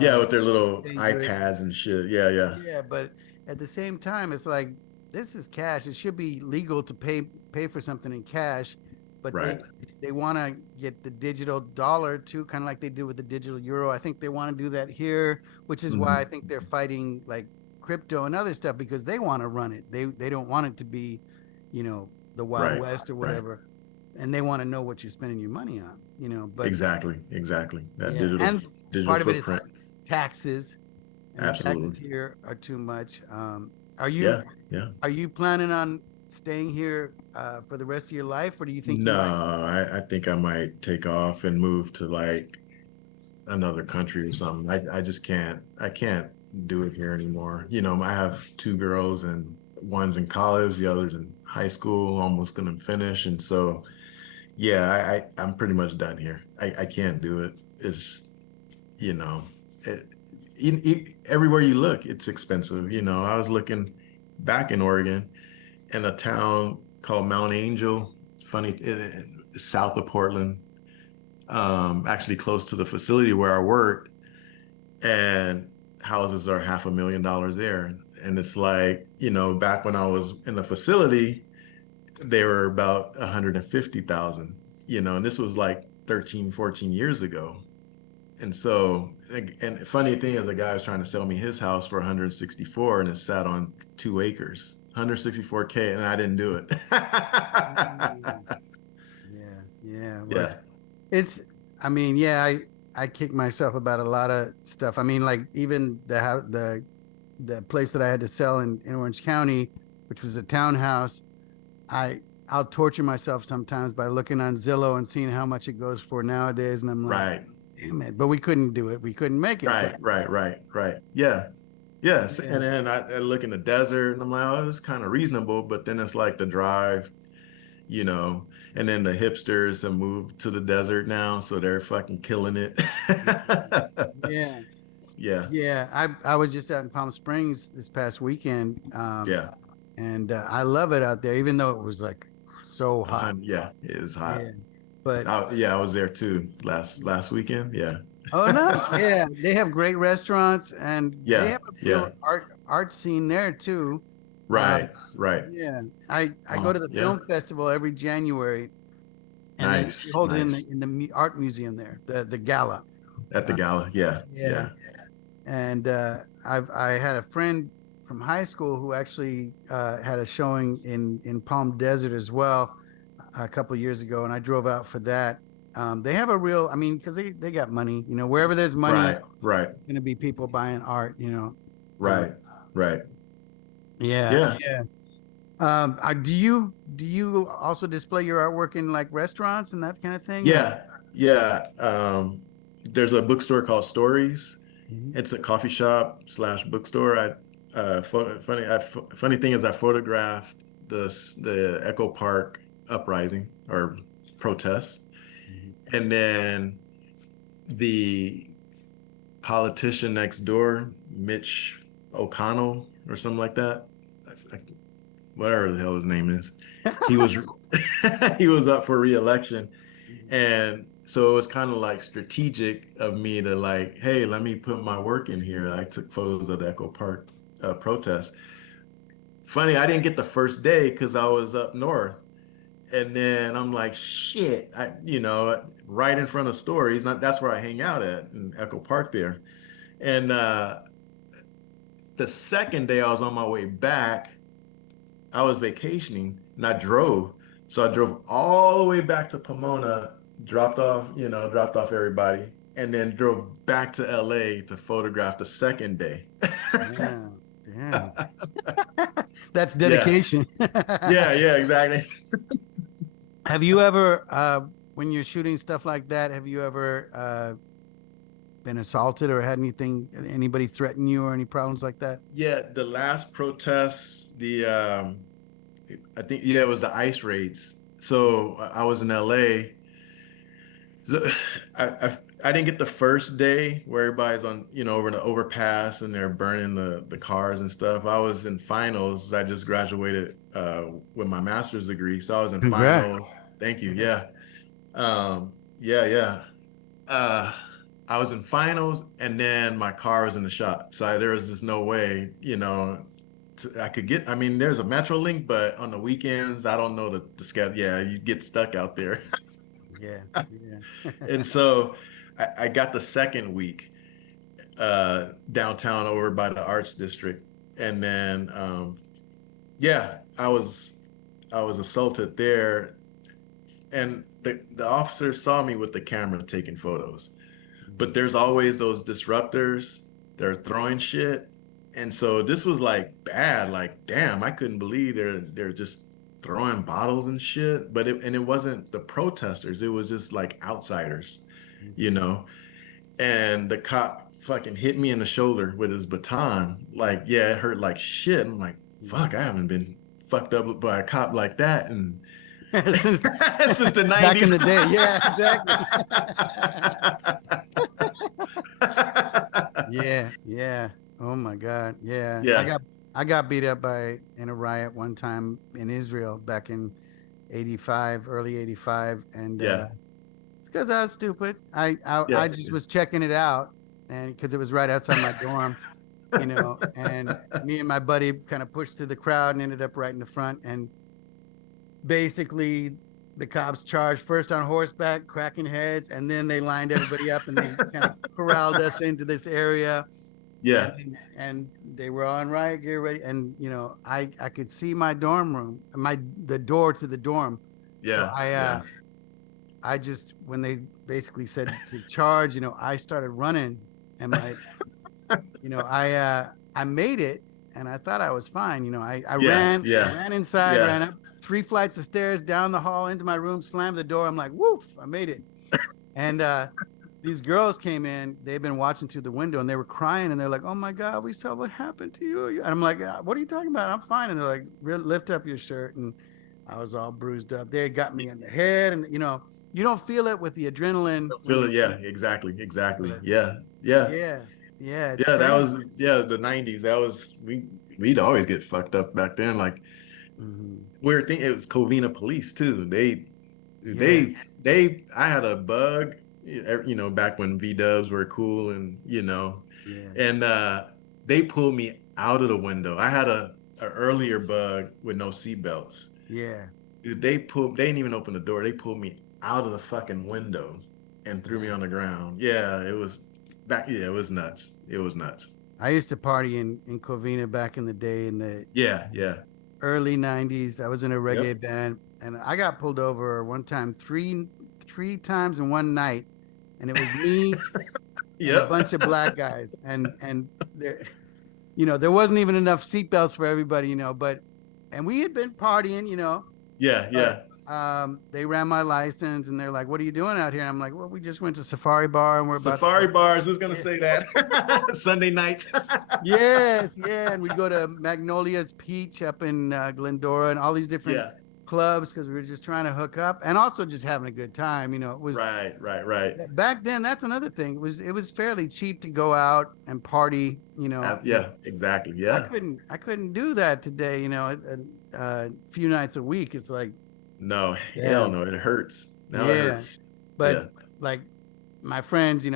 Yeah. uh, With their little they do it. iPads and shit. Yeah. Yeah. Yeah, but at the same time, it's like, this is cash. It should be legal to pay for something in cash, but Right. they want to get the digital dollar too, kind of like they did with the digital euro. I think they want to do that here, which is why I Hmm. think they're fighting like crypto and other stuff, because they want to run it. They don't want it to be, the Wild Right. West or Right. whatever, and they want to know what you're spending your money on. But Exactly. Exactly. That yeah, and digital part of it is footprint. taxes, and the taxes Absolutely. here are too much. Are you Yeah. Yeah. are you planning on staying here for the rest of your life, or do you think you No, might? I think I might take off and move to like another country or something. I just can't. I can't do it here anymore. I have two girls and one's in college, the other's in high school, almost gonna finish. And so, yeah, I'm pretty much done here. I can't do it. It's, you know, it, everywhere you look, it's expensive. I was looking back in Oregon in a town called Mount Angel, funny, south of Portland, actually close to the facility where I worked, and houses are $500,000 there. And it's like, back when I was in the facility, they were about 150,000, and this was like 13, 14 years ago. And so, and funny thing is, a guy was trying to sell me his house for 164, and it sat on 2 acres, 164K, and I didn't do it. Mm, yeah, yeah. Well, Yeah, it's. I mean, yeah, I kick myself about a lot of stuff. I mean, like even the place that I had to sell in Orange County, which was a townhouse. I'll torture myself sometimes by looking on Zillow and seeing how much it goes for nowadays, and I'm like, right, damn it! But we couldn't do it. We couldn't make it. So right. Yeah, yes. yeah, And then I look in the desert, and I'm like, oh, it's kind of reasonable. But then it's like the drive, you know, and then the hipsters have moved to the desert now, so they're fucking killing it. yeah, Yeah, yeah. I was just out in Palm Springs this past weekend, yeah. and I love it out there, even though it was like so hot. Yeah, it was hot. Yeah, but Yeah, I was there too last weekend. Yeah. oh, nice. Yeah, they have great restaurants, and they Yeah, have a yeah. real art scene there too. Uh, Right, right. yeah, I go to the Yeah. film festival every January, and they Nice, hold it in nice. the art museum there, the gala. At the Uh, gala. Yeah, yeah, yeah. and I had a friend from high school who actually had a showing in Palm Desert as well a couple years ago, and I drove out for that. They have a real, I mean, because they got money, wherever there's money, Right, right, going to be people buying art. Uh, right, right. yeah, Yeah, yeah. Do you also display your artwork in like restaurants and that kind of thing, or? yeah, yeah. There's a bookstore called Stories. Mhm. It's a coffee shop slash bookstore. Funny thing is, I photographed the Echo Park uprising or protest, Mhm. and then the politician next door, Mitch O'Connell or something like that, whatever the hell his name is, he was he was up for re-election, and so it was kind of like strategic of me to like, hey, let me put my work in here. I took photos of the Echo Park protest. funny, I didn't get the first day because I was up north. And then I'm like, shit, right in front of Stories. Not that's where I hang out at in Echo Park there. And the second day I was on my way back, I was vacationing and I drove. So I drove all the way back to Pomona, dropped off everybody, and then drove back to LA to photograph the second day. Yeah, damn. That's Yeah, dedication. yeah, exactly. Have you ever, when you're shooting stuff like that, have you ever been assaulted or had anybody threaten you or any problems like that? Yeah, the last protest, I think yeah, it was the ICE raids. So I was in LA. So, I, I I didn't get the first day where everybody's on, over the overpass and they're burning the cars and stuff. I was in finals. I just graduated with my master's degree, so I was in Congrats. finals. Thank you. Yeah. Yeah, yeah. Uh, I was in finals, and then my car was in the shop. So there was just no way, I could get. I mean, there's a Metro link, but on the weekends, I don't know the schedule. Yeah, you get stuck out there. Yeah, yeah. And so I got the second week downtown over by the Arts District, and then yeah, I was assaulted there, and the officer saw me with the camera taking photos. But there's always those disruptors. They're throwing shit, and so this was like bad. Like, damn, I couldn't believe they're just throwing bottles and shit. But it wasn't the protesters. It was just like outsiders, you Mhm. know. And the cop fucking hit me in the shoulder with his baton. Like, yeah, it hurt like shit. I'm like, fuck, I haven't been fucked up by a cop like that and Since since the back in 90s. the day. Yeah, exactly. Yeah, yeah. Oh my God. Yeah. Yeah, I got beat up by in a riot one time in Israel back in 85, early 85. And yeah, it's because I was stupid. yeah, I just was checking it out and because it was right outside my dorm, and me and my buddy kind of pushed through the crowd and ended up right in the front. And basically the cops charged first on horseback, cracking heads, and then they lined everybody up and they kind of corralled us into this area yeah, and they were on riot gear ready. And I could see my dorm room, the door to the dorm. So yeah, yeah, I just when they basically said to charge, I started running and I made it and I thought I was fine. yeah, I yeah, ran inside, yeah, ran up 3 flights of stairs, down the hall into my room, slammed the door. I'm like, woof, I made it. And these girls came in, they've been watching through the window and they were crying and they're like, oh my God, we saw what happened to you. And I'm like, what are you talking about? I'm fine. And they're like, lift up your shirt. And I was all bruised up. They got me in the head. And, you don't feel it with the adrenaline don't when feel you, it. Yeah, exactly, exactly. but Yeah, yeah, yeah, yeah, it's yeah. That crazy. was the 90s. That was we'd always get fucked up back then. Like, Hmm. weird thing, it was Covina police too. They Yes. I had a bug, back when V-dubs were cool, Yeah. and they pulled me out of the window. I had a earlier bug with no seatbelts. Yeah. Dude, they didn't even open the door. They pulled me out of the fucking window and threw me Yeah. on the ground. Yeah, it was back. Yeah, it was nuts. It was nuts. I used to party in Covina back in the day in the Yeah, yeah. early 90s. I was in a Yep. reggae band and I got pulled over one time, three times in one night. And it was me and a Yep. bunch of black guys. And there, there wasn't even enough seatbelts for everybody, and we had been partying, Yeah, but yeah. they ran my license and they're like, what are you doing out here? And I'm like, well, we just went to Safari Bar and we're about to Safari go. bars, who's gonna Yeah. say that? Sunday nights. Yes, yeah, and we go to Magnolia's Peach up in Glendora and all these different Yeah. clubs because we were just trying to hook up and also just having a good time. It was Right, right, right. back then. That's another thing. It was fairly cheap to go out and party. Yeah, exactly. I Yeah. couldn't I couldn't do that today. A few nights a week. It's like, No, hell damn, no. It hurts. Now it yeah. hurts. But Yeah. like my friends,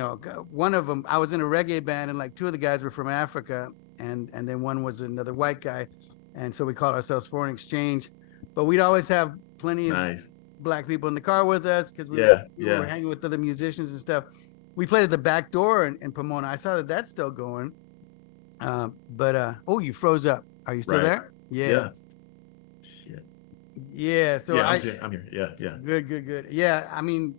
one of them, I was in a reggae band and like two of the guys were from Africa and then one was another white guy. and so we called ourselves Foreign Exchange. But we'd always have plenty of Nice. black people in the car with us because Yeah, we were yeah. hanging with other musicians and stuff. We played at the back door in Pomona. I saw that that's still going. But oh, you froze up. Are you still Right. there? Yeah, Yeah. Shit. yeah. So Yeah, I'm I here. I'm here. Yeah, yeah. good, good, good. Yeah, I mean,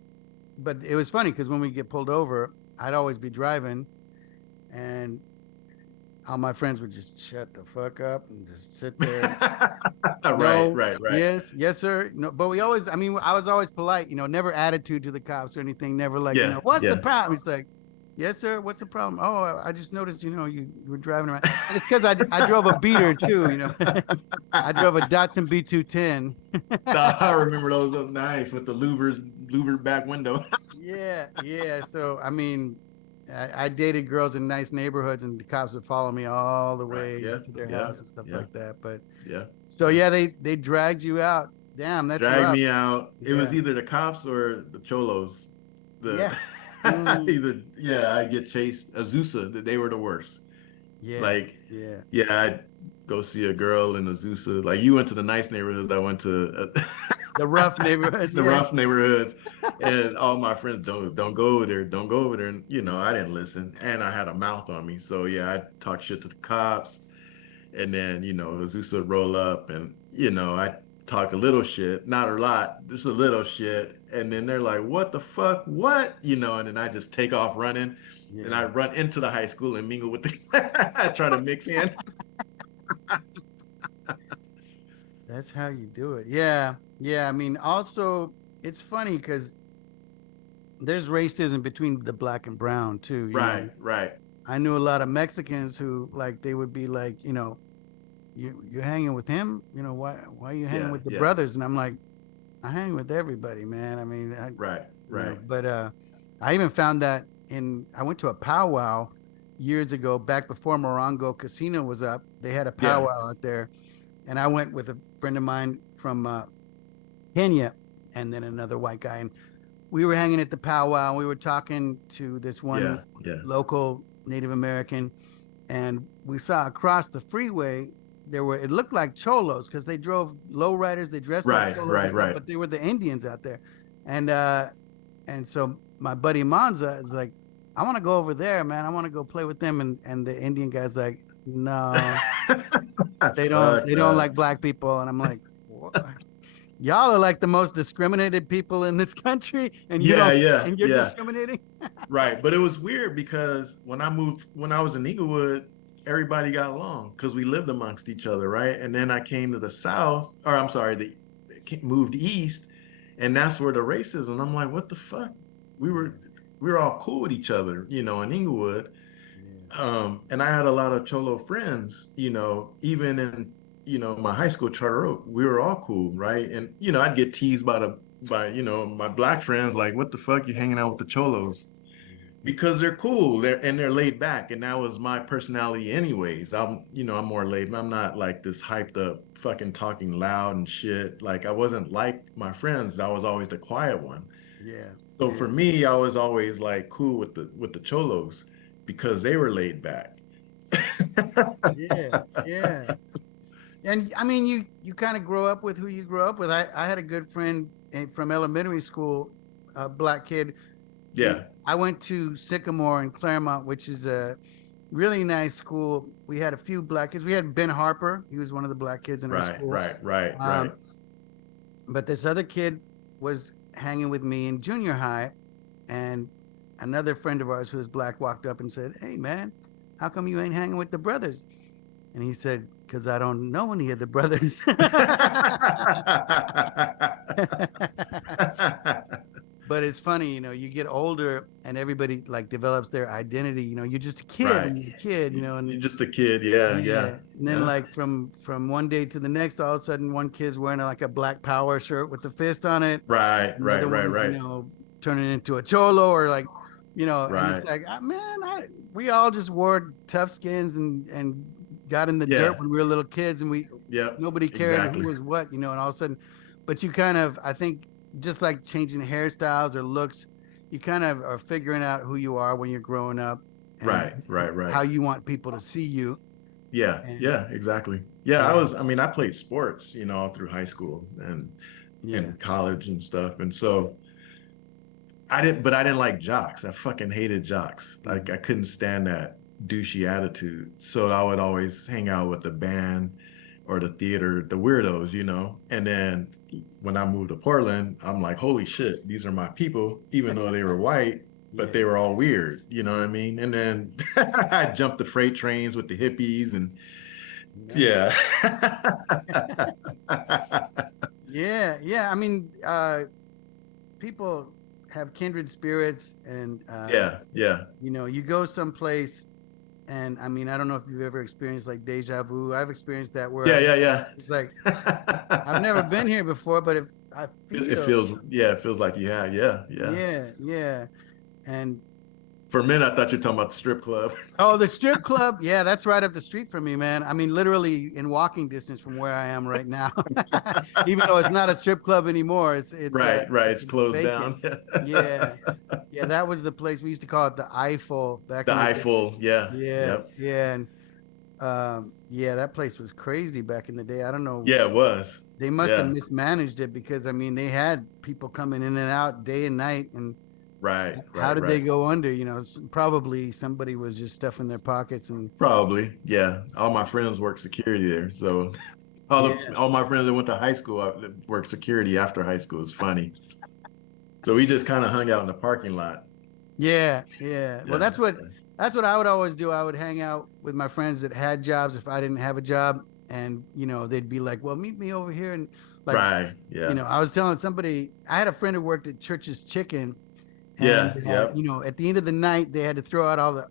but it was funny because when we get pulled over, I'd always be driving, and all my friends would just shut the fuck up and just sit there. Right, No, right, right. yes, yes, sir. No, but we always, I mean, I was always polite, never attitude to the cops or anything. Never like, Yeah, what's the yeah. problem? It's like, yes, sir. What's the problem? Oh, I just noticed, you were driving around. And it's because I drove a beater too. I drove a Datsun B210. I remember those. Nice with the louvered back window. Yeah, yeah. So I mean, I dated girls in nice neighborhoods, and the cops would follow me all the Right. way Yeah. to their Yeah. house and stuff Yeah. like that. But Yeah. so Yeah. yeah, they dragged you out. Damn, that's Drag rough. me out. It was Yeah, either the cops or the cholos. The yeah. Mm, either yeah, I get chased. Azusa, they were the worst. yeah, Like, yeah. yeah, I'd go see a girl in Azusa. Like you went to the nice neighborhoods. I went to The rough neighborhood. the Yeah, rough neighborhoods, and all my friends don't go over there, don't go over there. And I didn't listen, and I had a mouth on me. So yeah, I talked shit to the cops, and then Azusa would roll up, and I talk a little shit, not a lot, just a little shit, and then they're like, "What the fuck? What?" And then I just take off running, and I yeah. run into the high school and mingle with the. I try to mix in. That's how you do it. Yeah, yeah. I mean, also, it's funny because there's racism between the black and brown too. Right, right. I knew a lot of Mexicans who like they would be like, you're hanging with him. Why are you hanging Yeah, with the yeah. brothers? And I'm like, I hang with everybody, man. I mean, Right, right. but I even found that I went to a powwow years ago, back before Morongo Casino was up. They had a Yeah, powwow out there, and I went with a friend of mine from Kenya, and then another white guy, and we were hanging at the powwow. And we were talking to this yeah, one yeah. local Native American, and we saw across the freeway it looked like cholos because they drove lowriders, they dressed like Right, cholos and right, stuff, right. but they were the Indians out there. And so my buddy Monza is like, I want to go over there, man. I want to go play with them. And the Indian guy's like, no, Fuck they don't no. like black people. And I'm like, what? Y'all are like the most discriminated people in this country, and you Yeah, don't, yeah, and you're yeah. discriminating. Right. But it was weird because when I was in Inglewood, everybody got along because we lived amongst each other, right? And then I came to the South, or I'm sorry, moved east, and that's where the racism. I'm like, what the fuck? We Yeah, were we were all cool with each other, in Inglewood. yeah, And I had a lot of Cholo friends, even in, my high school, Charter Oak, we were all cool, right? And, I'd get teased by my black friends, like, what the fuck, you hanging out with the Cholos? Because they're cool, they're laid back, and that was my personality anyways. I'm more laid, I'm not like this hyped up, fucking talking loud and shit. Like I wasn't like my friends, I was always the quiet one. yeah, So yeah, for me, I was always like cool with the cholos because they were laid back. yeah, yeah. And I mean, you kind of grow up with who you grow up with. I had a good friend from elementary school, a black kid. Yeah, I went to Sycamore in Claremont, which is a really nice school. We had a few black kids. We had Ben Harper. He was one of the black kids in our right, school. right, right, right. Um, but this other kid was hanging with me in junior high, and another friend of ours who was black walked up and said, "Hey, man, how come you ain't hanging with the brothers?" And he said, "Because I don't know any of the brothers." But it's funny, you get older and everybody like develops their identity. You're just a kid Right. when you're a kid, and You're just a kid. Yeah, yeah, yeah. And then yeah. like from one day to the next, all of a sudden one kid's wearing like a Black Power shirt with the fist on it. Right, right, Another right, one's, right, turning into a cholo or like, and it's right. like, man, we all just wore tough skins and got in the Yeah, dirt when we were little kids, and yep, nobody cared who exactly. was what, and all of a sudden, but you kind of, I think, just like changing hairstyles or looks, you kind of are figuring out who you are when you're growing up, and Right, right, right. how you want people to see you. And yeah, exactly. Yeah, yeah, I mean, I played sports, you know, all through high school yeah. and college and stuff. And so but I didn't like jocks. I fucking hated jocks. Like I Mhm. couldn't stand that douchey attitude. So I would always hang out with the band or the theater, the weirdos, you know. And then when I moved to Portland, I'm like, holy shit, these are my people, even though they were white, but Yeah. they were all weird, you know what I mean? And then I jumped the freight trains with the hippies and Nice. yeah. Yeah, yeah. I mean, people have kindred spirits, and Yeah, yeah. you know, you go someplace, and I mean, I don't know if you've ever experienced like deja vu. I've experienced that where Yeah, I, yeah, yeah. it's like I've never been here before, but if I It feel, feels, yeah, it feels like you have, yeah, yeah. yeah, yeah, and For a minute, I thought you were talking about the strip club. oh, the strip club, yeah, that's right up the street from me, man. I mean, literally in walking distance from where I am right now. Even though it's not a strip club anymore, Right, right. it's It's closed vacant. down. Yeah, yeah, that was the place we used to call it the Eiffel back The in the day. Eiffel, yeah, Yeah, yep. yeah, and yeah, that place was crazy back in the day. I don't know. Yeah, it was. They must have Yeah, mismanaged it because I mean they had people coming in and out day and night, and right, how right, did they right. go under? You know, probably somebody was just stuffing their pockets and Probably, yeah. All my friends work security there, so yeah, all my friends that went to high school worked security after high school. It's funny. So we just kind of hung out in the parking lot. yeah, yeah. Well, Yeah, that's what I would always do. I would hang out with my friends that had jobs if I didn't have a job, and you know they'd be like, "Well, meet me over here," and like, right. you Yeah, know, I was telling somebody I had a friend who worked at Church's Chicken, and yeah, yep. you know, at the end of the night they had to throw out all the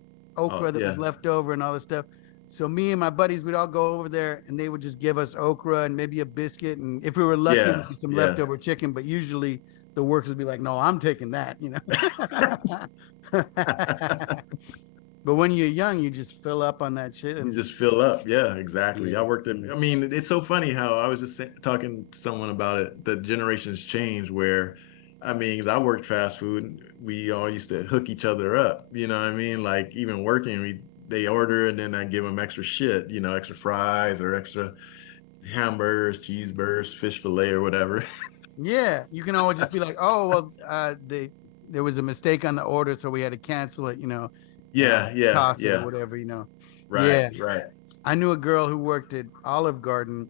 Oh, okra that was yeah, left over and all this stuff. So me and my buddies would all go over there, and they would just give us okra and maybe a biscuit, and if we were lucky, yeah, it'd be some yeah. leftover chicken. But usually the workers would be like, "No, I'm taking that," you know. But when you're young, you just fill up on that shit, You and just fill up. Yeah, exactly. I yeah, worked at, yeah, I mean, it's so funny how I was just talking to someone about it. The generations change where, I mean, I worked fast food and we all used to hook each other up. You know what I mean? Like even working, they order and then I give them extra shit, you know, extra fries or extra hamburgers, cheeseburgers, fish fillet or whatever. yeah. You can always just be like, "Oh, well, there was a mistake on the order, so we had to cancel it," you know, Yeah, yeah, toss it or yeah. whatever, you know. Right, Yeah, right. I knew a girl who worked at Olive Garden,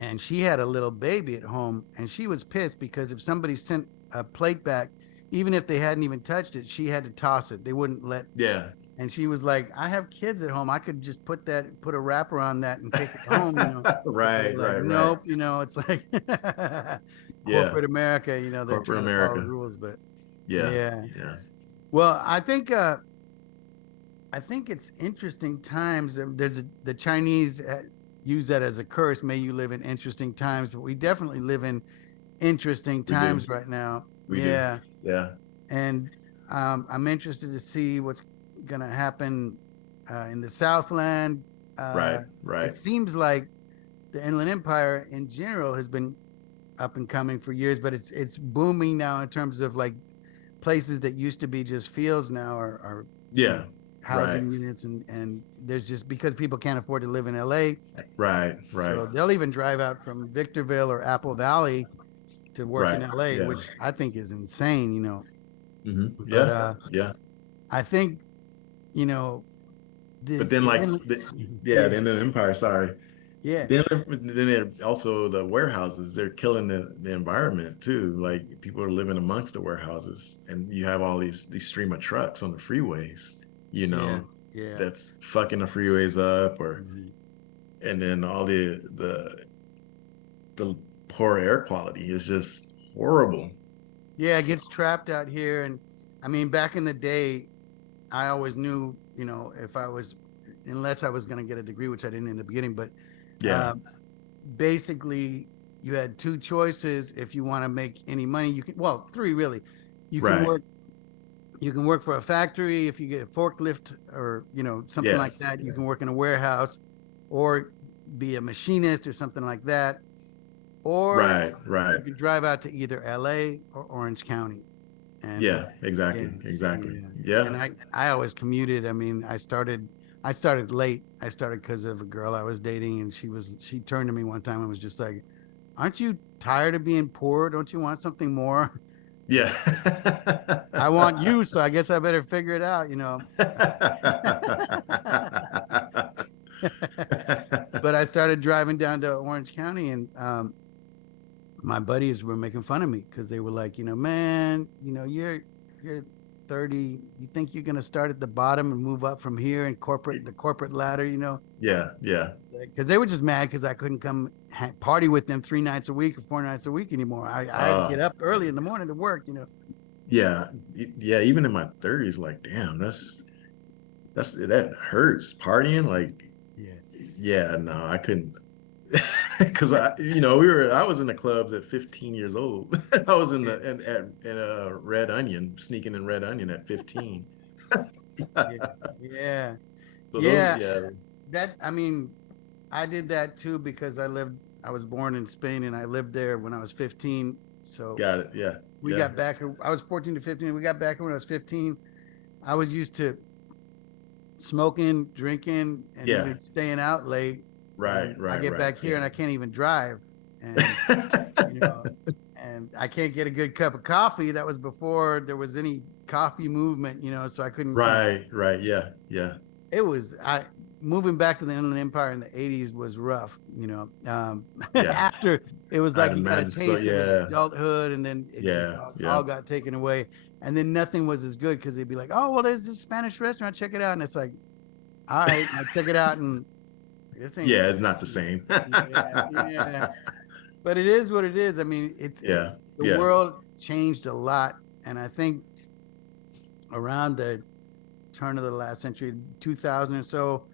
and she had a little baby at home, and she was pissed because if somebody sent a plate back, even if they hadn't even touched it, she had to toss it. They wouldn't let. Yeah. And she was like, "I have kids at home. I could just put a wrapper on that and take it home, you know." But they're Right, like, right, right. "Nope," you know. It's like Yeah. corporate America, you know. They're Corporate trying to follow the America. rules, but Yeah, yeah. yeah. Well, I think it's interesting times. The Chinese use that as a curse. May you live in interesting times, but we definitely live in interesting We do. times right now. We do. Yeah, Yeah. and I'm interested to see what's going to happen in the Southland. Right, It right. seems like the Inland Empire in general has been up and coming for years, but it's booming now in terms of like places that used to be just fields now are you know Yeah. Right. housing units, and there's just because people can't afford to live in LA, Right. Right. so they'll even drive out from Victorville or Apple Valley to work in Right. LA, Yeah. which I think is insane, you know. But Yeah. Yeah. I think, you know, But then like yeah, yeah, the end of the empire, sorry. yeah, Then they're also the warehouses, they're killing the environment too. Like people are living amongst the warehouses and you have all these stream of trucks on the freeways, you yeah, know, yeah. that's fucking the freeways up or Mhm. and then all the poor air quality is just horrible. Yeah, it gets trapped out here. And I mean, back in the day, I always knew, you know, if I was, unless I was going to get a degree, which I didn't in the beginning, but Yeah. um, basically you had two choices if you want to make any money. You can, well, three really. You can Right. work, you can work for a factory if you get a forklift or, you know, something like Yes. that. You can work in a warehouse or be a machinist or something like that. Or Right. Right. you can drive out to either LA or Orange County. And Yeah. yeah, Exactly. Exactly. yeah. Yeah. And I always commuted. I mean, I started late. I started because of a girl I was dating, and she turned to me one time and was just like, "Aren't you tired of being poor? Don't you want something more?" Yeah. I want you, so I guess I better figure it out, But I started driving down to Orange County, and my buddies were making fun of me because they were like, man, you're 30. You think you're gonna start at the bottom and move up from here in the corporate ladder, Yeah, yeah. Because they were just mad because I couldn't come party with them 3 nights a week or 4 nights a week anymore. I had to get up early in the morning to work. Yeah, yeah. Even in my 30s, like, damn, that hurts. Partying, like, Yeah. yeah, no, I couldn't. Because I was in the clubs at 15 years old. I was in Yeah. a Red Onion, sneaking in Red Onion at 15. Yeah. Yeah. So those, Yeah. yeah, I mean, I did that too because I was born in Spain and I lived there when I was 15. So got it. Yeah, we yeah, got back, I was 14 to 15. We got back when I was 15. I was used to smoking, drinking, and yeah. even staying out late. Right, And I right, get right. back here Yeah. and I can't even drive. And, you know, and I can't get a good cup of coffee. That was before there was any coffee movement, so I couldn't, Right, right. Yeah, yeah, it was, moving back to the Inland Empire in the 80s was rough, yeah. after it was I'd like you got a imagine so. taste of Yeah, adulthood and then it just yeah, all yeah. got taken away. And then nothing was as good because they'd be like, oh, well, there's this Spanish restaurant, check it out. And it's like, all right, I check it out and this ain't Yeah, it's not Spanish. the same. Yeah, yeah. But it is what it is. I mean, Yeah, the yeah, world changed a lot. And I think around the turn of the last century, 2000 or so,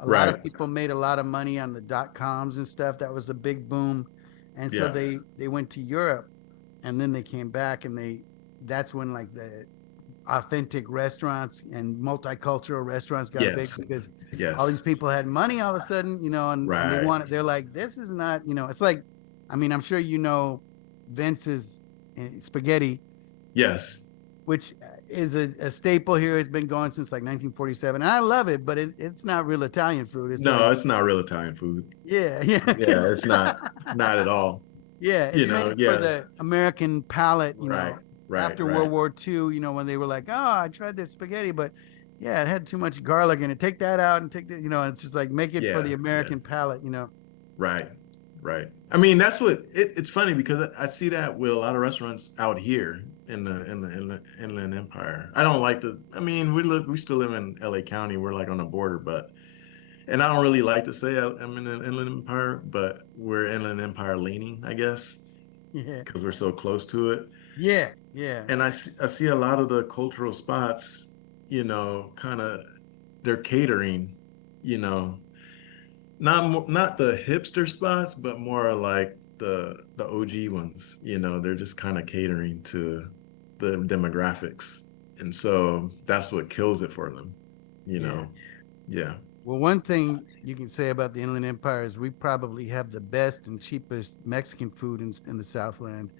a lot right. of people made a lot of money on the .coms and stuff. That was a big boom. And so Yeah. they went to Europe and then they came back and that's when like the authentic restaurants and multicultural restaurants got big Yes. because all Yes. these people had money all of a sudden, and Right. they're like, this is not, it's like, I mean, I'm sure Vince's spaghetti, Yes. which is a staple here. It's been going since like 1947. And I love it, but it's not real Italian food. It's like, No, it's not real Italian food. yeah, yeah, Yeah, it's not at all. yeah, it's made for Yeah. the American palate, Right. Right. after World Right. War II, when they were like, oh, I tried this spaghetti, but yeah, it had too much garlic in it. Take that out and take that, it's just like make it for Yeah. the Yeah. American palate. Right. Right. I mean, that's it's funny because I see that with a lot of restaurants out here in the Inland Empire. I don't like to. I mean, we still live in LA County. We're like on the border, but and I don't really like to say I'm in the Inland Empire, but we're Inland Empire leaning, I guess, Yeah, because we're so close to it. yeah, yeah, And I see a lot of the cultural spots, kind of they're catering, you know, not the hipster spots, but more like the OG ones. They're just kind of catering to the demographics, and so that's what kills it for them. You yeah. know, yeah, Well, one thing you can say about the Inland Empire is we probably have the best and cheapest Mexican food in the Southland.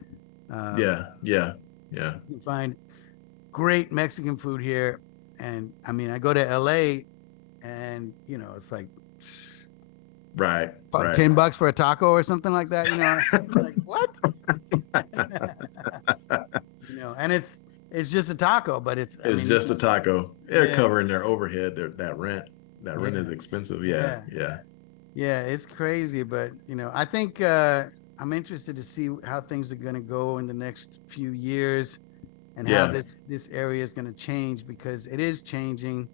Um, yeah, yeah, yeah, you can find great Mexican food here. And I mean, I go to LA and, it's like right, right. $10 for a taco or something like that, like what? And it's just a taco, but I It's mean, just a taco. They're yeah, covering their overhead. That rent. That rent yeah, is expensive. Yeah, yeah, yeah, yeah, it's crazy. But, I think I'm interested to see how things are going to go in the next few years and how yeah, this area is going to change because it is changing.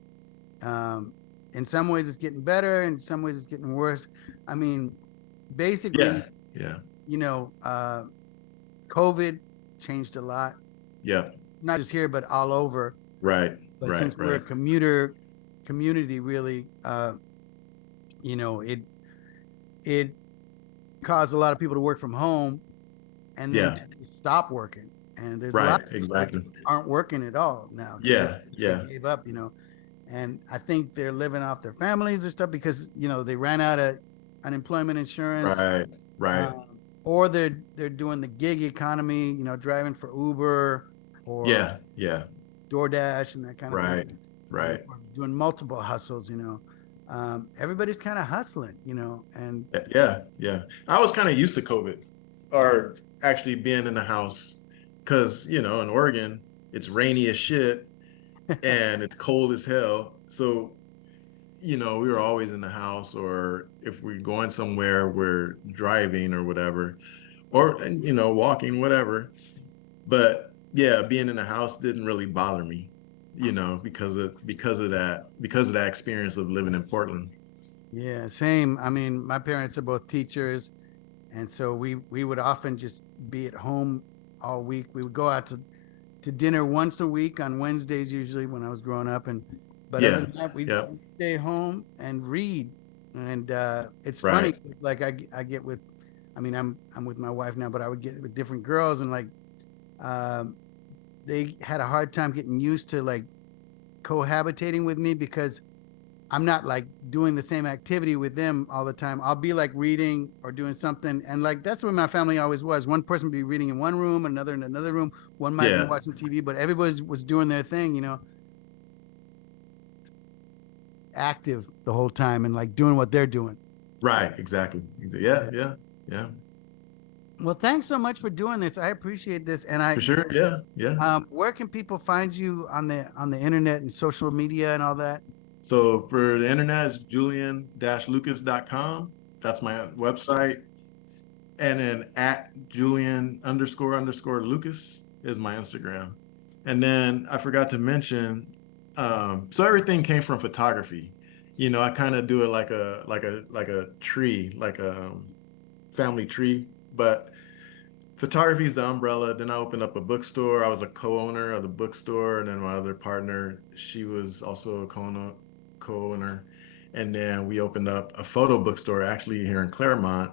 Um, in some ways, it's getting better. In some ways, it's getting worse. I mean, yeah, basically, yeah, you know, uh, COVID changed a lot, yeah. not just here, but all over. Right, But right, since we're a right. commuter community, really, you know, it it caused a lot of people to work from home and then Yeah, to stop working. And there's a lot right. of people that Exactly. aren't working at all now because Yeah, they yeah. gave up. And I think they're living off their families and stuff because they ran out of unemployment insurance, Right, right. or they're doing the gig economy, driving for Uber or Yeah, yeah. DoorDash and that kind of thing, Right, right. or doing multiple hustles. everybody's kind of hustling, you know, and Yeah, yeah. I was kind of used to COVID, or actually being in the house, because in Oregon it's rainy as shit and it's cold as hell. So we were always in the house, or if we're going somewhere, we're driving or whatever, or and walking, whatever. But yeah, being in the house didn't really bother me, because of that experience of living in Portland. yeah, same. I mean, my parents are both teachers, and so we would often just be at home all week. We would go out to dinner once a week on Wednesdays, usually when I was growing up, and but other Yeah, than that, we'd yeah, stay home and read. And it's funny, right. like I get with, I mean, I'm with my wife now, but I would get with different girls, and like um, they had a hard time getting used to like cohabitating with me because I'm not like doing the same activity with them all the time. I'll be like reading or doing something. And like that's what my family always was. One person would be reading in one room, another in another room. One might be Yeah, watching TV, but everybody was doing their thing, you know, active the whole time and like doing what they're doing. right. Exactly. Yeah, Yeah. yeah, yeah. Well, thanks so much for doing this. I appreciate this. And For sure. Yeah, yeah. where can people find you on the internet and social media and all that? So for the internet, it's julian-lucas.com. That's my website. And then at Julian __ Lucas is my Instagram. And then I forgot to mention, so everything came from photography. I kind of do it like a tree, like a family tree, but photography is the umbrella. Then I opened up a bookstore. I was a co-owner of the bookstore, and then my other partner, she was also a co-owner. And then we opened up a photo bookstore actually here in Claremont.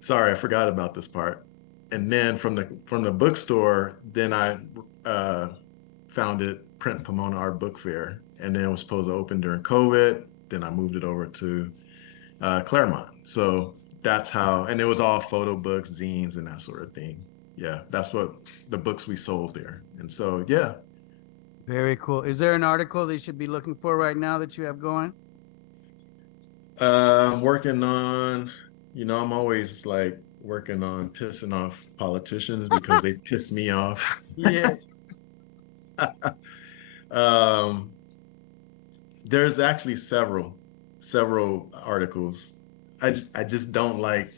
Sorry, I forgot about this part. And then from the bookstore, then I uh, founded Print Pomona Art Book Fair, and then it was supposed to open during COVID. Then I moved it over to Claremont. So that's how, and it was all photo books, zines, and that sort of thing. Yeah, that's what the books we sold there. And so, yeah, Very cool. Is there an article they should be looking for right now that you have going? I'm working on, I'm always like working on pissing off politicians because they piss me off. Yes. um, there's actually several articles. I just don't like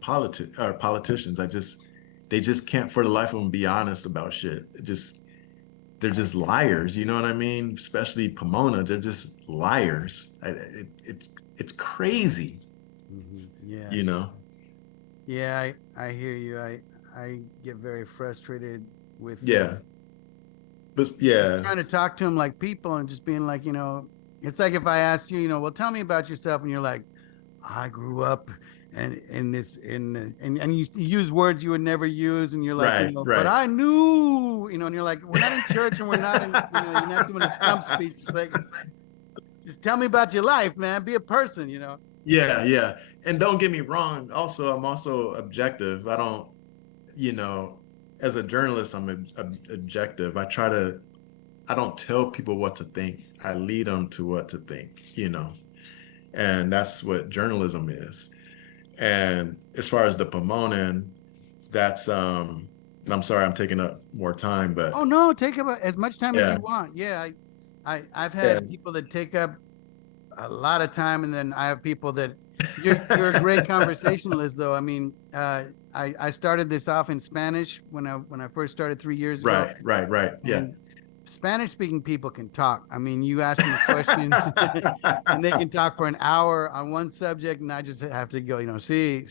politicians. They just can't for the life of them be honest about shit. They're I just liars. You know what I mean? Especially Pomona, they're just liars. It's crazy. Yeah, You know? yeah. I hear you. I get very frustrated with Yeah, but just yeah, trying to talk to them like people and just being like, you know, it's like if I asked you, you know, well, tell me about yourself, and you're like, I grew up and in this and you use words you would never use, and you're like, you right, know, but right. I knew, you know, and you're like, we're not in church and we're not in, you know, you're not doing a stump speech. It's like, just tell me about your life, man. Be a person, you know. Yeah, yeah. And don't get me wrong. Also, I'm also objective. I don't, you know, as a journalist, I'm objective. I don't tell people what to think. I lead them to what to think, and that's what journalism is. And as far as the Pomonan, that's, and I'm sorry, I'm taking up more time, Oh but no, take about as much time as yeah, you want. Yeah, I've yeah. had people that take up a lot of time, and then I have people that you're a great conversationalist, though. I mean, I started this off in Spanish when I first started 3 years ago, Right, right, right. Yeah. and Spanish speaking people can talk. I mean, you ask them a question, and they can talk for an hour on one subject, and I just have to go, you know, see.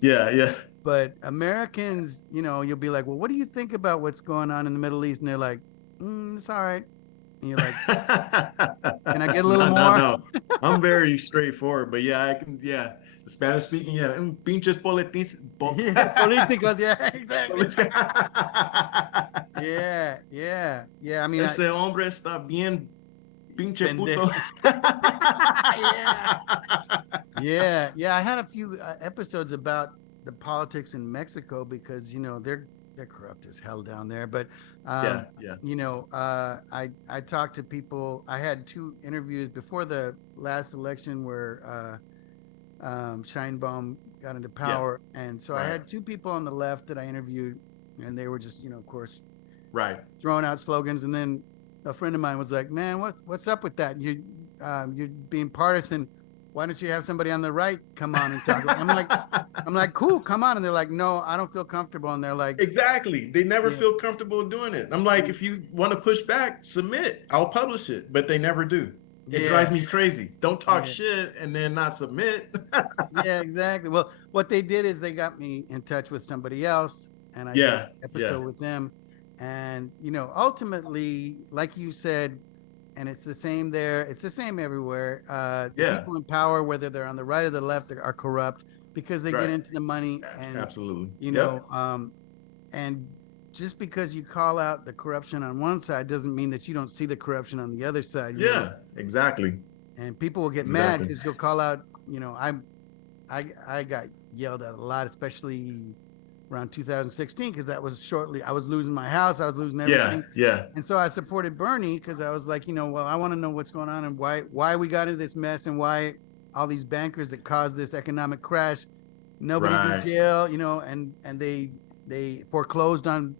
Yeah, yeah. But Americans, you know, you'll be like, well, what do you think about what's going on in the Middle East? And they're like, it's all right. And you're like, can I get a little No, no, more? no. I'm very straightforward, but yeah, I can, yeah. The Spanish speaking, yeah. Pinches politis. Yeah, políticos. Yeah, exactly. Yeah. I mean, Ese hombre está bien pinche pendejo. puto. Yeah, yeah. I had a few episodes about the politics in Mexico because you know they're corrupt as hell down there. But Yeah, yeah, you know, I talked to people. I had 2 interviews before the last election where Scheinbaum got into yeah. power, and so I Right, had 2 people on the left that I interviewed, and they were just, of course, right. throwing out slogans. And then a friend of mine was like, "Man, what's up with that? You're being partisan. Why don't you have somebody on the right come on and talk?" I'm like, cool, come on. And they're like, "No, I don't feel comfortable." And they're like, Exactly. They never "Yeah, feel comfortable doing it. I'm like, if you want to push back, submit. I'll publish it. But they never do. It drives yeah, me crazy. Don't talk yeah." shit and then not submit. Yeah, exactly. Well, what they did is they got me in touch with somebody else, and I did an Yeah, yeah, episode with them. And ultimately, like you said, and it's the same there. It's the same everywhere. The yeah. people in power, whether they're on the right or the left, are corrupt because they get Right. into the money, and Absolutely. you Yep. know, and just because you call out the corruption on one side doesn't mean that you don't see the corruption on the other side. Yeah, exactly. And people will get mad Exactly. because you'll call out. I got yelled at a lot, especially around 2016, because that was shortly I was losing my house, I was losing Yeah, everything, yeah. and so I supported Bernie because I was like, well, I want to know what's going on and why we got into this mess and why all these bankers that caused this economic crash, nobody's in Right. jail, and they foreclosed on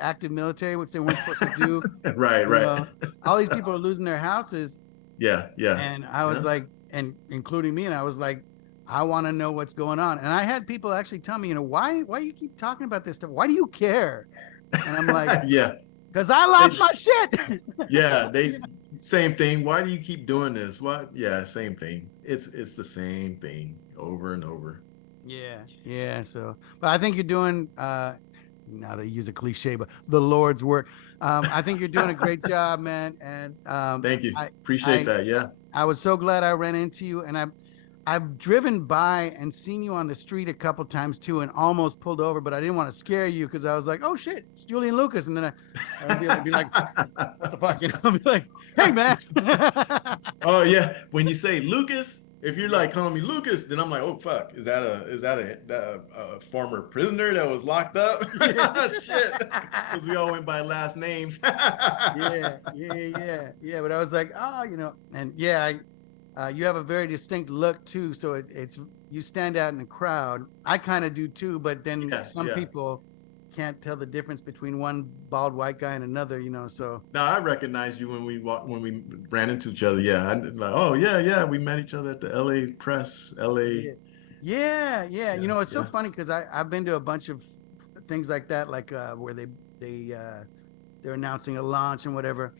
active military, which they weren't supposed to do. Right, You right. know, all these people are losing their houses, Yeah, yeah. and I was Yeah. like, and including me, and I was like, I want to know what's going on. And I had people actually tell me, why you keep talking about this stuff? Why do you care? And I'm like, Yeah. because I They, lost my shit. yeah, they same thing. Why do you keep doing this? What? Yeah, same thing. It's the same thing over and over. Yeah, yeah. So, but I think you're doing. Now they use a cliche, but the Lord's work. I think you're doing a great job, man. And Thank you. I, Appreciate I, that. Yeah. I was so glad I ran into you, and I've driven by and seen you on the street a couple times too, and almost pulled over, but I didn't want to scare you because I was like, "Oh shit, it's Julian Lucas," and then I would be like, "What the fuck?" I'd be like, "Hey, man." Oh yeah. When you say Lucas, if you're Yeah, like calling me Lucas, then I'm like, oh fuck, is that a former prisoner that was locked up? yeah. Shit, because we all went by last names. Yeah. But I was like, oh, and yeah, you have a very distinct look too. So it's you stand out in the crowd. I kind of do too, but then Yeah, some yeah. people can't tell the difference between one bald white guy and another. So No, I recognized you when we ran into each other. Yeah, I like, oh yeah, yeah. We met each other at the LA Press, LA. yeah, yeah. Yeah, It's so yeah, funny because I've been to a bunch of things like that, like where they're announcing a launch and whatever,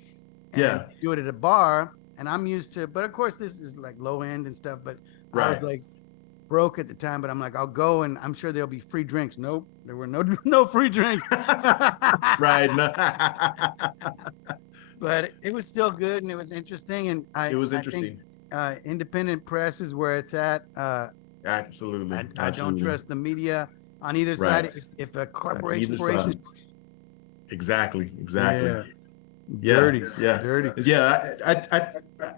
and yeah. do it at a bar. And I'm used to, but of course this is like low end and stuff. But I was Right, like broke at the time, but I'm like, I'll go and I'm sure there'll be free drinks. Nope, there were no no free drinks. right. No. But it was still good and it was interesting. And It was I think interesting. independent press is where it's at. Absolutely, I don't absolutely. trust the media on either Right. side. If a On corporation, either side. Exactly, exactly. yeah, Yeah, dirty, yeah, dirty. yeah.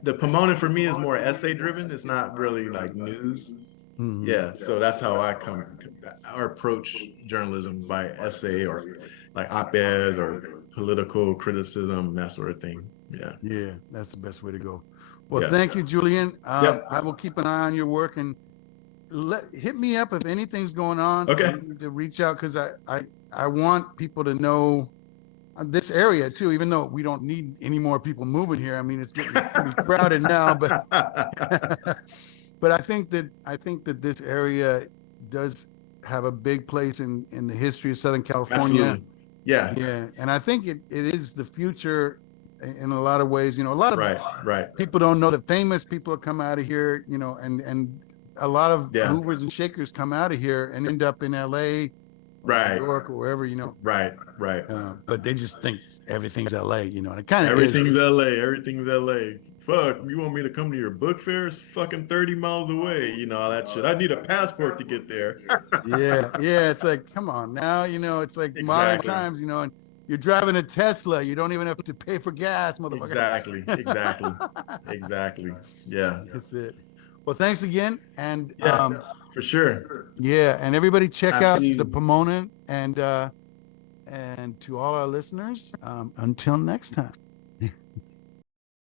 The Pomona for me is more essay driven. It's not really like news. Mhm. Yeah, so that's how I come or approach journalism by essay or like op-ed or political criticism, that sort of thing. Yeah, Yeah, that's the best way to go. Well, yeah, thank you, Julian. yep. I will keep an eye on your work and hit me up if anything's going on and Okay. you need to reach out because I want people to know this area too, even though we don't need any more people moving here. I mean, it's getting pretty crowded now, but but I think that this area does have a big place in the history of Southern California. Absolutely. Yeah. Yeah, and I think it is the future in a lot of ways. A lot of Right. Right. people don't know that famous people come out of here, and a lot of Yeah. movers and shakers come out of here and end up in LA or New Right. York or wherever, Right. Right. but they just think everything's LA, and it kind of is. Everything's LA. Everything's LA. Fuck, you want me to come to your book fair? It's fucking 30 miles away. All that shit. I need a passport to get there. Yeah. It's like, come on now, it's like modern Exactly. times, and you're driving a Tesla. You don't even have to pay for gas, motherfucker. Exactly. Exactly. Exactly. Yeah. That's it. Well, thanks again, and Yeah. For sure. yeah, and everybody check out the Absolutely. Pomona and And to all our listeners, until next time.